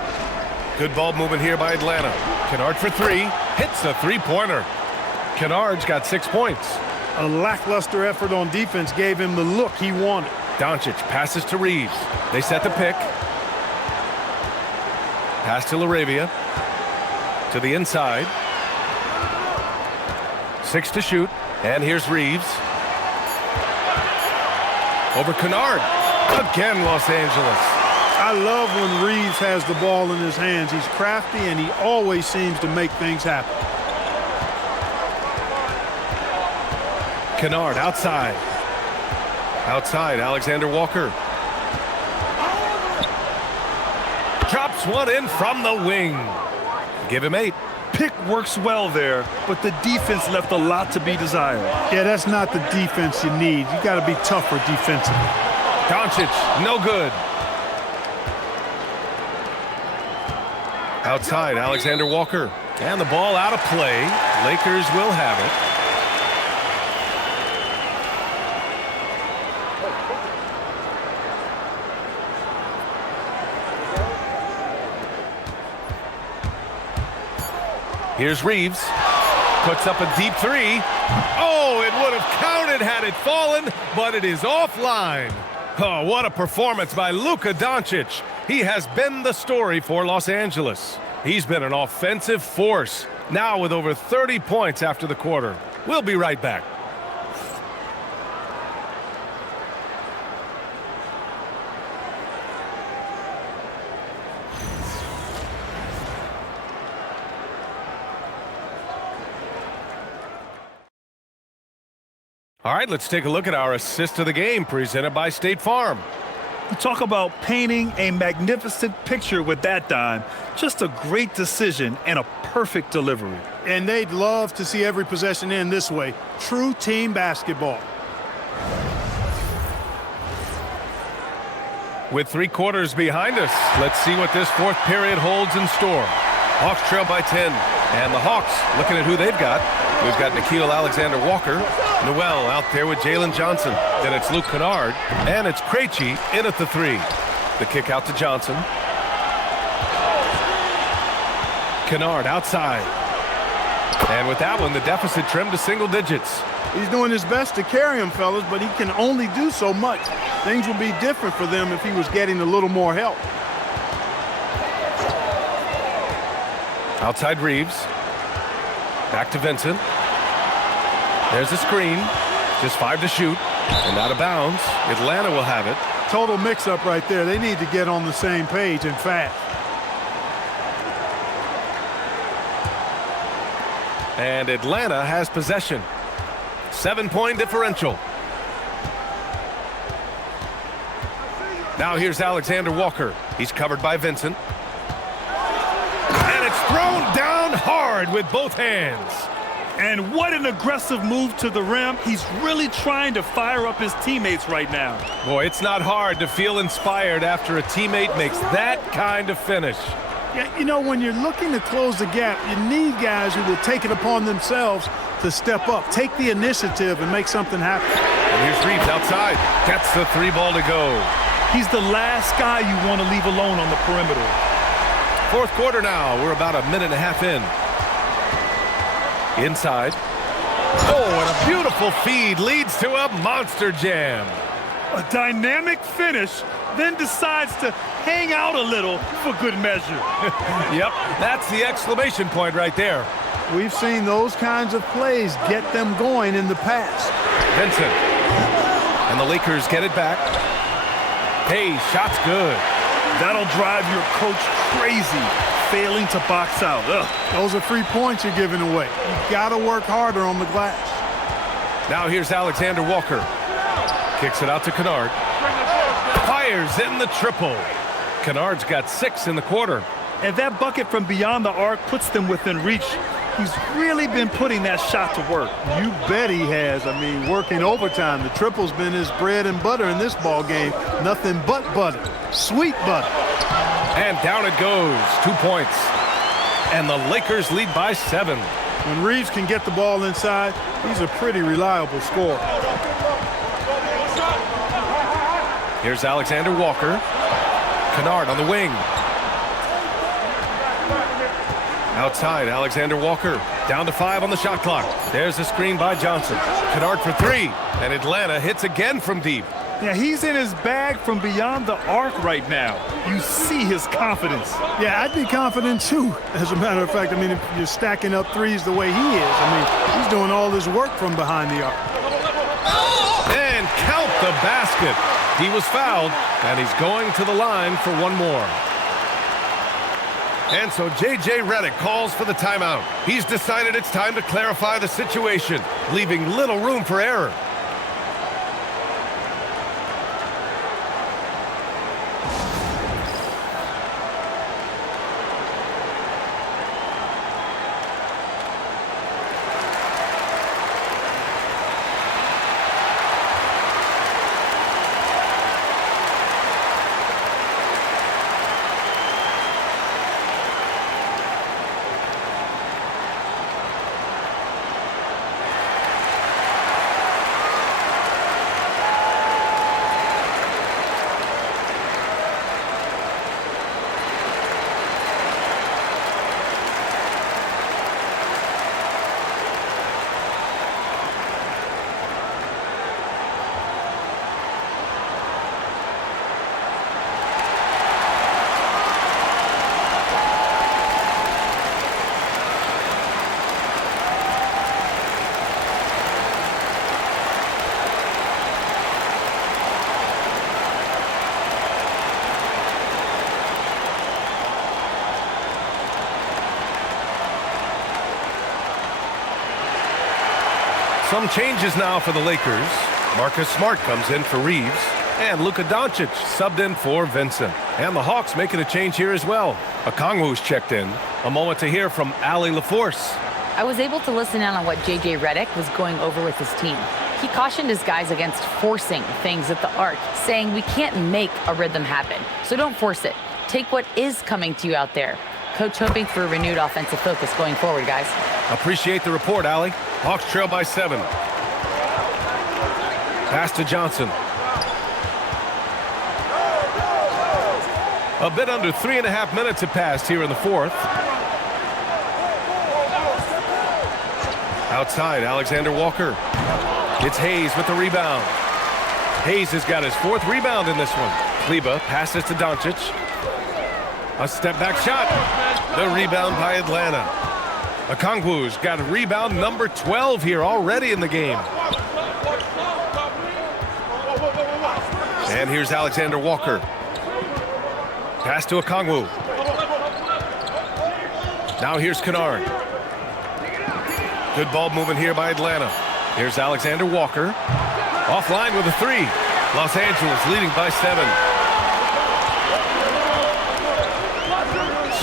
Good ball movement here by Atlanta. Kennard for 3. Hits the three-pointer. Kennard's got 6 points. A lackluster effort on defense gave him the look he wanted. Doncic passes to Reeves. They set the pick. Pass to LaRavia. To the inside. 6 to shoot. And here's Reeves. Over Kennard. Again, Los Angeles. I love when Reeves has the ball in his hands. He's crafty, and he always seems to make things happen. Kennard outside. Outside, Alexander Walker. Drops one in from the wing. Give him 8. Pick works well there, but the defense left a lot to be desired. Yeah, that's not the defense you need. You got to be tougher defensively. Doncic, no good. Outside, Alexander Walker. And the ball out of play. Lakers will have it. Here's Reeves. Puts up a deep 3. Oh, it would have counted had it fallen, but it is offline. Oh, what a performance by Luka Doncic. He has been the story for Los Angeles. He's been an offensive force, now with over 30 points after the quarter. We'll be right back. All right, let's take a look at our assist of the game presented by State Farm. You talk about painting a magnificent picture with that dime. Just a great decision and a perfect delivery. And they'd love to see every possession end this way. True team basketball. With 3 quarters behind us, let's see what this fourth period holds in store. Hawks trail by 10. And the Hawks, looking at who they've got. We've got Nickeil Alexander-Walker. Noel out there with Jalen Johnson. Then it's Luke Kennard. And it's Krejci in at the 3. The kick out to Johnson. Kennard outside. And with that one, the deficit trimmed to single digits. He's doing his best to carry him, fellas, but he can only do so much. Things would be different for them if he was getting a little more help. Outside Reeves. Back to Vincent. There's a screen. Just 5 to shoot. And out of bounds. Atlanta will have it. Total mix-up right there. They need to get on the same page and fast. And Atlanta has possession. 7-point differential. Now here's Alexander Walker. He's covered by Vincent. And it's thrown down hard with both hands. And what an aggressive move to the rim. He's really trying to fire up his teammates right now. Boy, it's not hard to feel inspired after a teammate makes that kind of finish. Yeah, you know, when you're looking to close the gap, you need guys who will take it upon themselves to step up, take the initiative, and make something happen. And here's Reeves outside. Gets the 3 ball to go. He's the last guy you want to leave alone on the perimeter. Fourth quarter now. We're about a minute and a half in. Inside. Oh, and a beautiful feed leads to a monster jam. A dynamic finish, then decides to hang out a little for good measure. Yep, that's the exclamation point right there. We've seen those kinds of plays get them going in the past. Vincent. And the Lakers get it back. Hey, shot's good. That'll drive your coach crazy, failing to box out. Ugh. Those are free points you're giving away. You got to work harder on the glass. Now here's Alexander Walker. Kicks it out to Kennard. Fires in the triple. Kennard's got 6 in the quarter. And that bucket from beyond the arc puts them within reach. He's really been putting that shot to work. You bet he has. I mean, working overtime. The triple's been his bread and butter in this ball game. Nothing but butter. Sweet butter. And down it goes. 2 points. And the Lakers lead by 7. When Reeves can get the ball inside, he's a pretty reliable scorer. Here's Alexander Walker. Kennard on the wing. Outside, Alexander Walker. Down to 5 on the shot clock. There's a screen by Johnson. Kennard for 3. And Atlanta hits again from deep. Yeah, he's in his bag from beyond the arc right now. You see his confidence. Yeah, I'd be confident too. As a matter of fact, I mean, if you're stacking up threes the way he is, I mean, he's doing all this work from behind the arc. And count the basket. He was fouled, and he's going to the line for one more. And so J.J. Redick calls for the timeout. He's decided it's time to clarify the situation, leaving little room for error. Some changes now for the Lakers. Marcus Smart comes in for Reeves. And Luka Doncic subbed in for Vincent. And the Hawks making a change here as well. Okongwu's checked in. A moment to hear from Allie LaForce. I was able to listen in on what J.J. Redick was going over with his team. He cautioned his guys against forcing things at the arc, saying we can't make a rhythm happen, so don't force it. Take what is coming to you out there. Coach hoping for a renewed offensive focus going forward, guys. Appreciate the report, Allie. Hawks trail by 7. Pass to Johnson. A bit under 3.5 minutes have passed here in the fourth. Outside, Alexander Walker. It's Hayes with the rebound. Hayes has got his 4th rebound in this one. Kleba passes to Doncic. A step-back shot. The rebound by Atlanta. Okongwu's got rebound number 12 here already in the game. And here's Alexander Walker. Pass to Okongwu. Now here's Kennard. Good ball movement here by Atlanta. Here's Alexander Walker. Offline with a 3. Los Angeles leading by 7.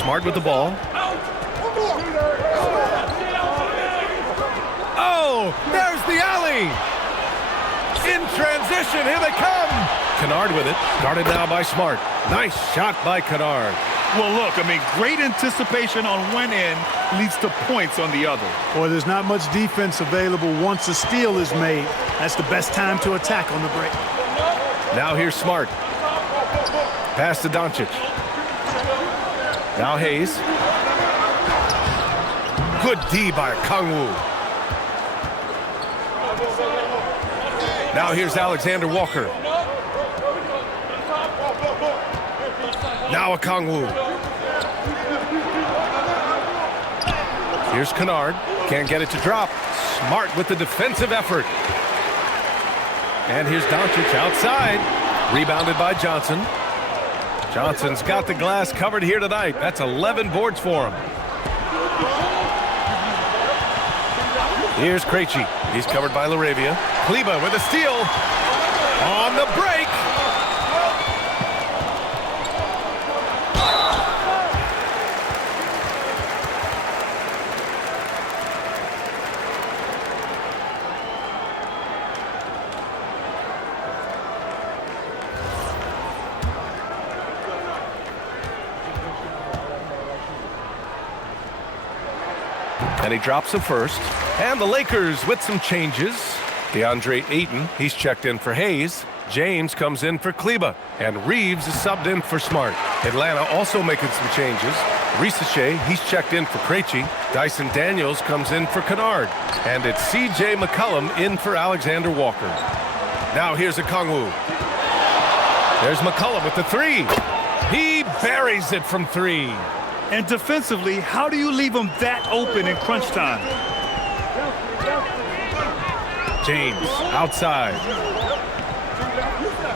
Smart with the ball. Oh, there's the alley. In transition, here they come. Kennard with it, guarded now by Smart. Nice shot by Kennard. Well, look, I mean, great anticipation on one end leads to points on the other. Boy, there's not much defense available once a steal is made. That's the best time to attack on the break. Now here's Smart. Pass to Doncic. Now Hayes. Good D by Kongwu. Now here's Alexander Walker. Now a Kongwu. Here's Kennard. Can't get it to drop. Smart with the defensive effort. And here's Doncic outside. Rebounded by Johnson. Johnson's got the glass covered here tonight. That's 11 boards for him. Here's Krejci. He's covered by LaRavia. Kleba with a steal. On the break. And he drops the first. And the Lakers with some changes. DeAndre Ayton, he's checked in for Hayes. James comes in for Kleba. And Reeves is subbed in for Smart. Atlanta also making some changes. Risache, he's checked in for Krejci. Dyson Daniels comes in for Kennard. And it's C.J. McCollum in for Alexander Walker. Now here's a Kongwu. There's McCollum with the three. He buries it from three. And defensively, how do you leave them that open in crunch time? James outside.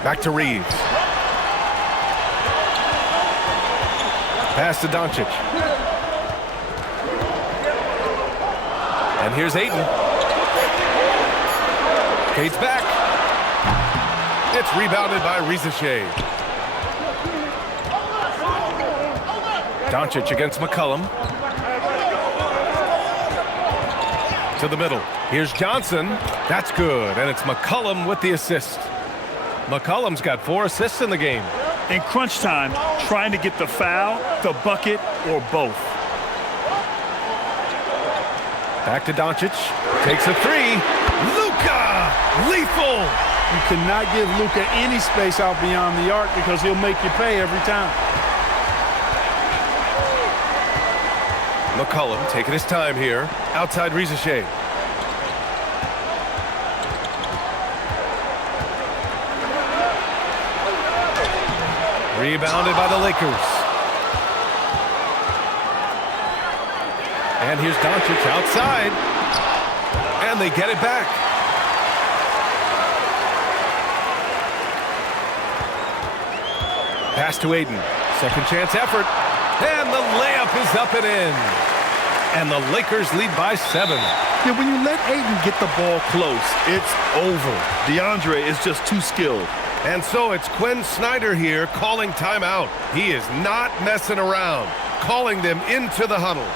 Back to Reeves. Pass to Doncic. And here's Ayton. Cade's back. It's rebounded by Risache. Doncic against McCollum. To the middle. Here's Johnson. That's good. And it's McCollum with the assist. McCollum's got 4 assists in the game. In crunch time, trying to get the foul, the bucket, or both. Back to Doncic. Takes a three. Luka! Lethal! You cannot give Luka any space out beyond the arc because he'll make you pay every time. McCollum taking his time here. Outside Risache. Rebounded by the Lakers. And here's Doncic outside. And they get it back. Pass to Ayton. Second chance effort. And the layup is up and in. And the Lakers lead by 7. Yeah, when you let Ayton get the ball close, it's over. DeAndre is just too skilled. And so it's Quinn Snyder here calling timeout. He is not messing around, calling them into the huddle.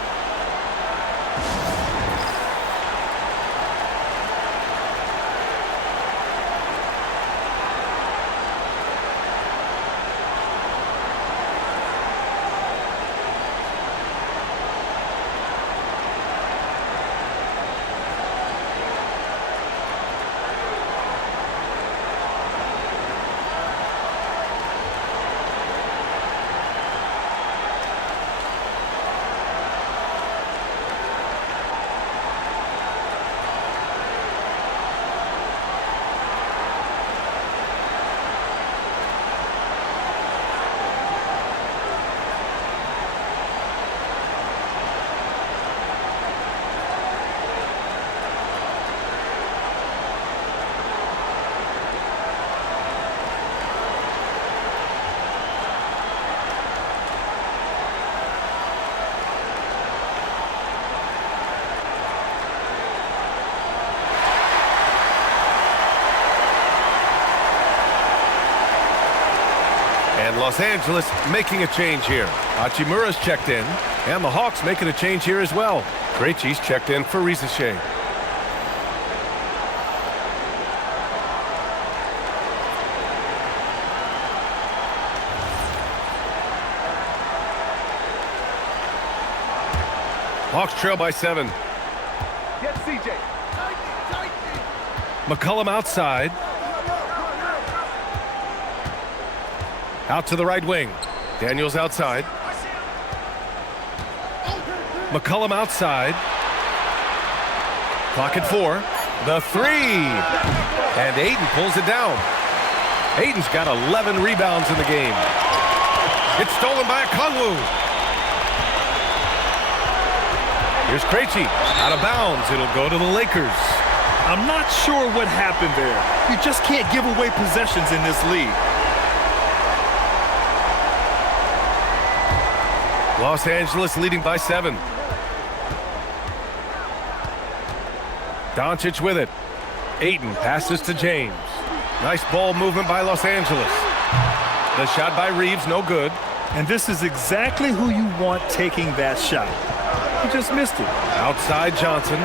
And Los Angeles making a change here. Hachimura's checked in, and the Hawks making a change here as well. Krejci's checked in for Risache. Hawks trail by 7. Get CJ. McCollum outside. Out to the right wing. Daniels outside. McCollum outside. Clock at 4. The 3. And Ayton pulls it down. Ayton's got 11 rebounds in the game. It's stolen by Okongwu. Here's Krejci. Out of bounds. It'll go to the Lakers. I'm not sure what happened there. You just can't give away possessions in this league. Los Angeles leading by 7. Doncic with it. Ayton passes to James. Nice ball movement by Los Angeles. The shot by Reeves, no good. And this is exactly who you want taking that shot. He just missed it. Outside Johnson.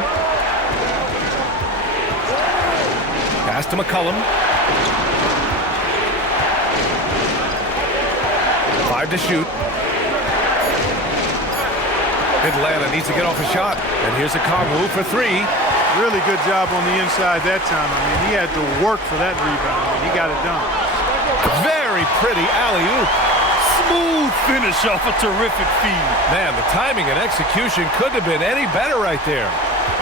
Pass to McCollum. 5 to shoot. Atlanta needs to get off a shot. And here's Okongwu for 3. Really good job on the inside that time. I mean, he had to work for that rebound, and he got it done. Very pretty alley-oop. Smooth finish off a terrific feed. Man, the timing and execution couldn't have been any better right there.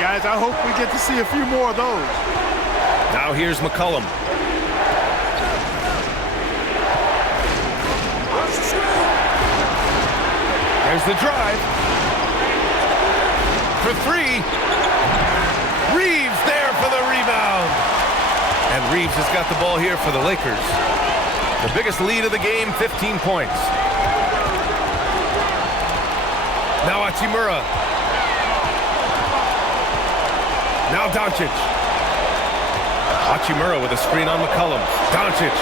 Guys, I hope we get to see a few more of those. Now here's McCollum. There's the drive. For 3. Reeves there for the rebound. And Reeves has got the ball here for the Lakers. The biggest lead of the game, 15 points. Now Hachimura. Now Doncic. Hachimura with a screen on McCollum. Doncic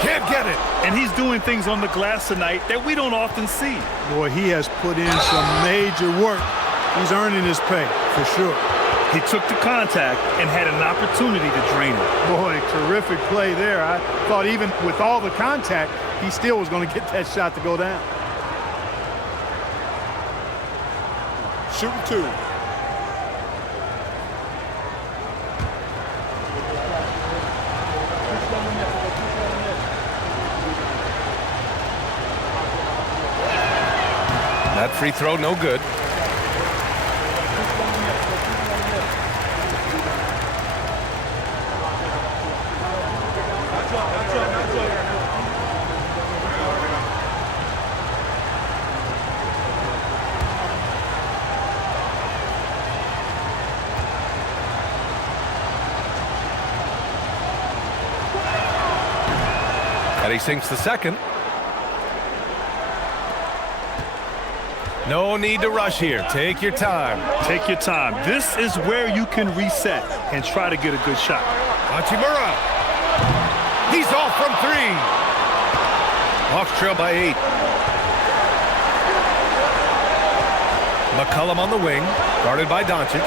can't get it. And he's doing things on the glass tonight that we don't often see. Boy, he has put in some major work. He's earning his pay, for sure. He took the contact and had an opportunity to drain it. Boy, terrific play there. I thought even with all the contact, he still was going to get that shot to go down. Shooting 2. That free throw, no good. And he sinks the second. No need to rush here. Take your time. Take your time. This is where you can reset and try to get a good shot. Hachimura. He's off from 3. Hawks trail by 8. McCollum on the wing, guarded by Doncic.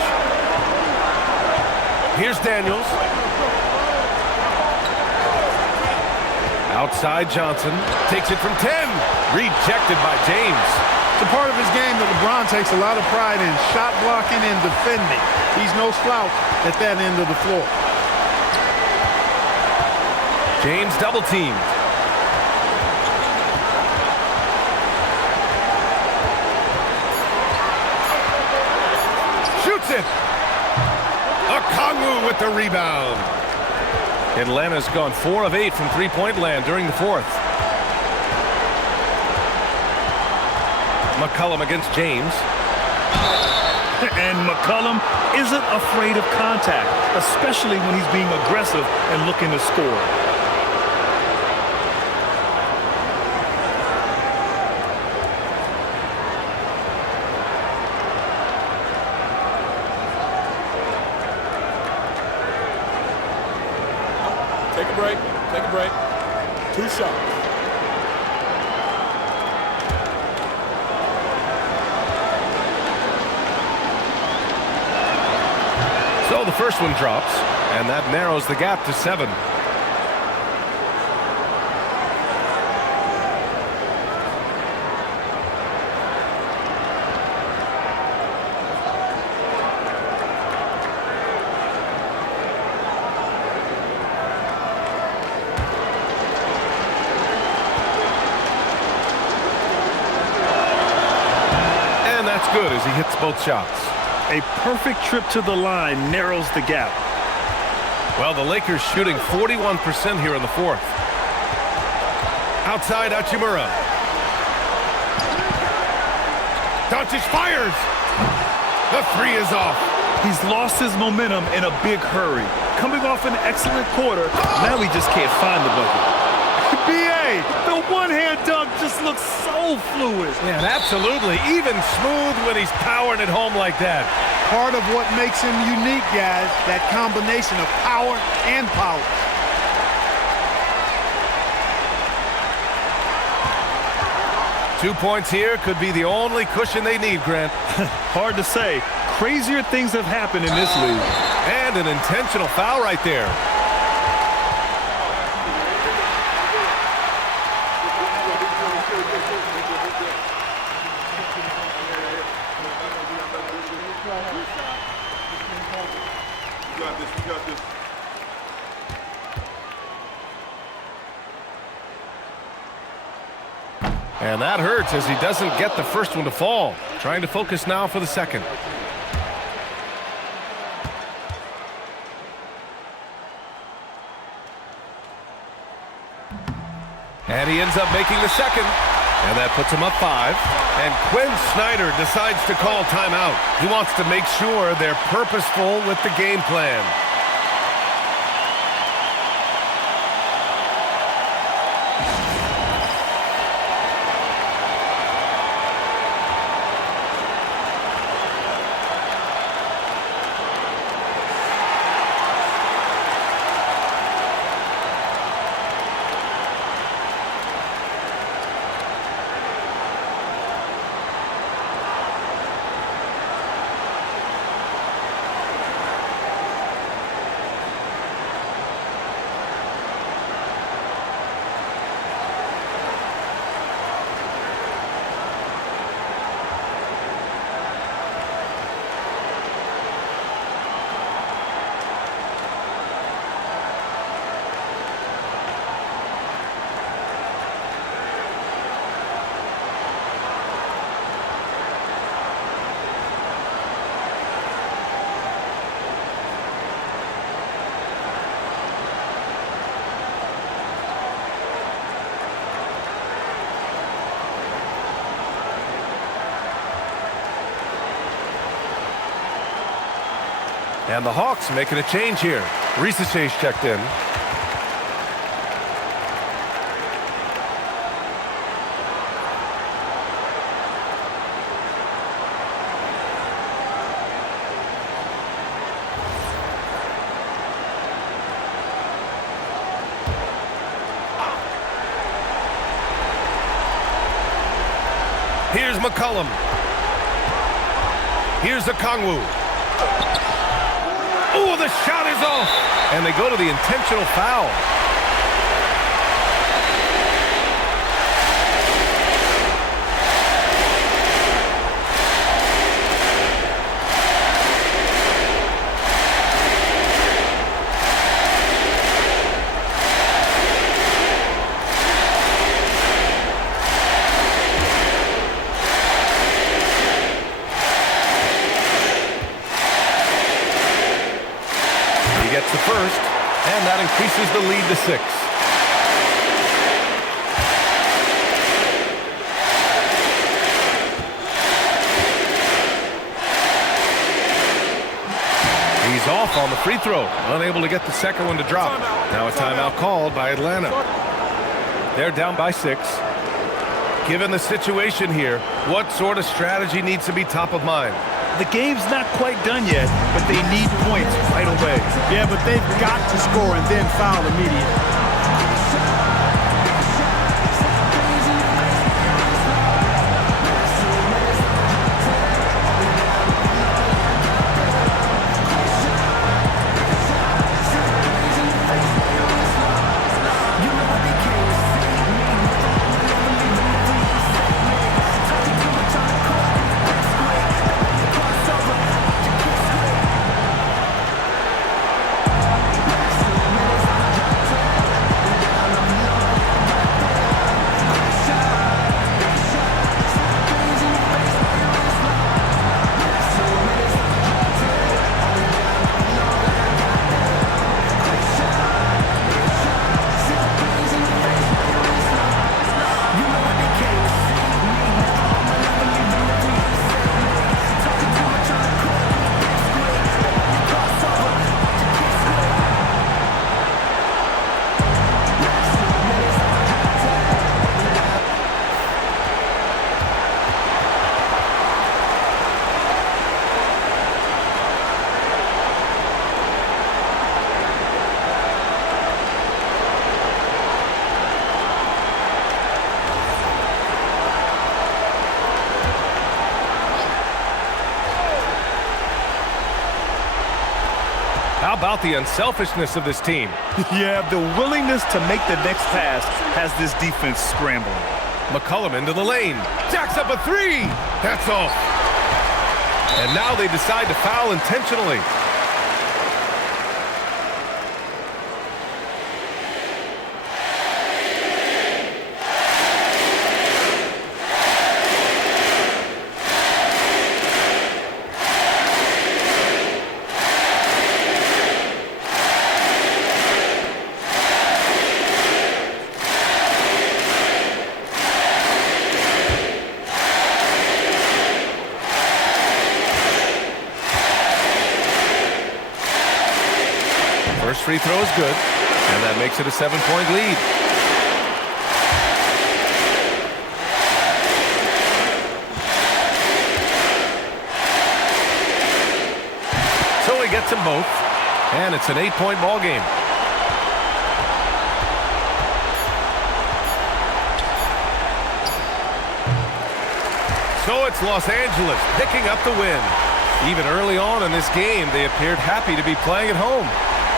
Here's Daniels. Outside Johnson. Takes it from 10. Rejected by James. It's a part of his game that LeBron takes a lot of pride in, shot blocking and defending. He's no slouch at that end of the floor. James double teamed. Shoots it. Okongwu with the rebound. Atlanta's gone 4 of 8 from three-point land during the 4th. McCollum against James. And McCollum isn't afraid of contact, especially when he's being aggressive and looking to score. Take a break. Take a break. 2 shots. So the first one drops, and that narrows the gap to 7. that's good as he hits both shots. A perfect trip to the line narrows the gap. Well, the Lakers shooting 41% here in the fourth. Outside Hachimura. Doncic fires. The three is off. He's lost his momentum in a big hurry. Coming off an excellent quarter, now he just can't find the bucket. B.A., the one-hand dunk just looks so fluid. Yeah, and absolutely. Even smooth when he's powering it home like that. Part of what makes him unique, guys, that combination of power and polish. Two points here could be the only cushion they need, Grant. Hard to say. Crazier things have happened in this league. And an intentional foul right there. We got this. And that hurts as he doesn't get the first one to fall. Trying to focus now for the second. And he ends up making the second. And that puts him up 5. And Quinn Snyder decides to call timeout. He wants to make sure they're purposeful with the game plan. And the Hawks making a change here. Risache's checked in. Here's McCollum. Here's Okongwu. Oh, the shot is off. And they go to the intentional foul. Gets the first, and that increases the lead to 6. He's off on the free throw, unable to get the second one to drop. Now a timeout called by Atlanta. They're down by 6. Given the situation here, what sort of strategy needs to be top of mind? The game's not quite done yet, but they need points right away. Yeah, but they've got to score and then foul immediately. about the unselfishness of this team. Yeah, the willingness to make the next pass has this defense scrambling. McCollum into the lane. Jacks up a three. That's off. And now they decide to foul intentionally. First free throw is good, and that makes it a 7-point lead. So he gets them both, and it's an 8-point ball game. So it's Los Angeles picking up the win. Even early on in this game, they appeared happy to be playing at home.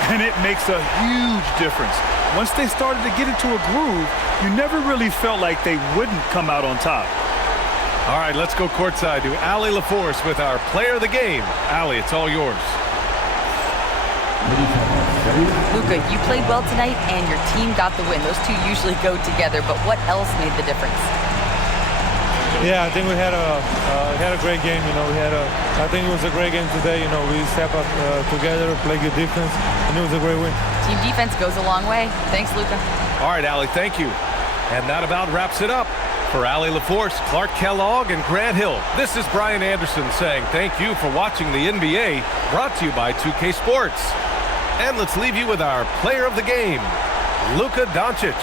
And it makes a huge difference. Once they started to get into a groove, you never really felt like they wouldn't come out on top. All right, let's go courtside to Allie LaForce with our player of the game. Allie, it's all yours. Luka, you played well tonight, and your team got the win. Those two usually go together, but what else made the difference? Yeah, I think we had a great game. I think it was a great game today. We step up together, play good defense, and it was a great win. Team defense goes a long way. Thanks, Luka. All right, Allie, thank you. And that about wraps it up. For Allie LaForce, Clark Kellogg, and Grant Hill, this is Brian Anderson saying thank you for watching the NBA, brought to you by 2K Sports. And let's leave you with our player of the game, Luka Doncic.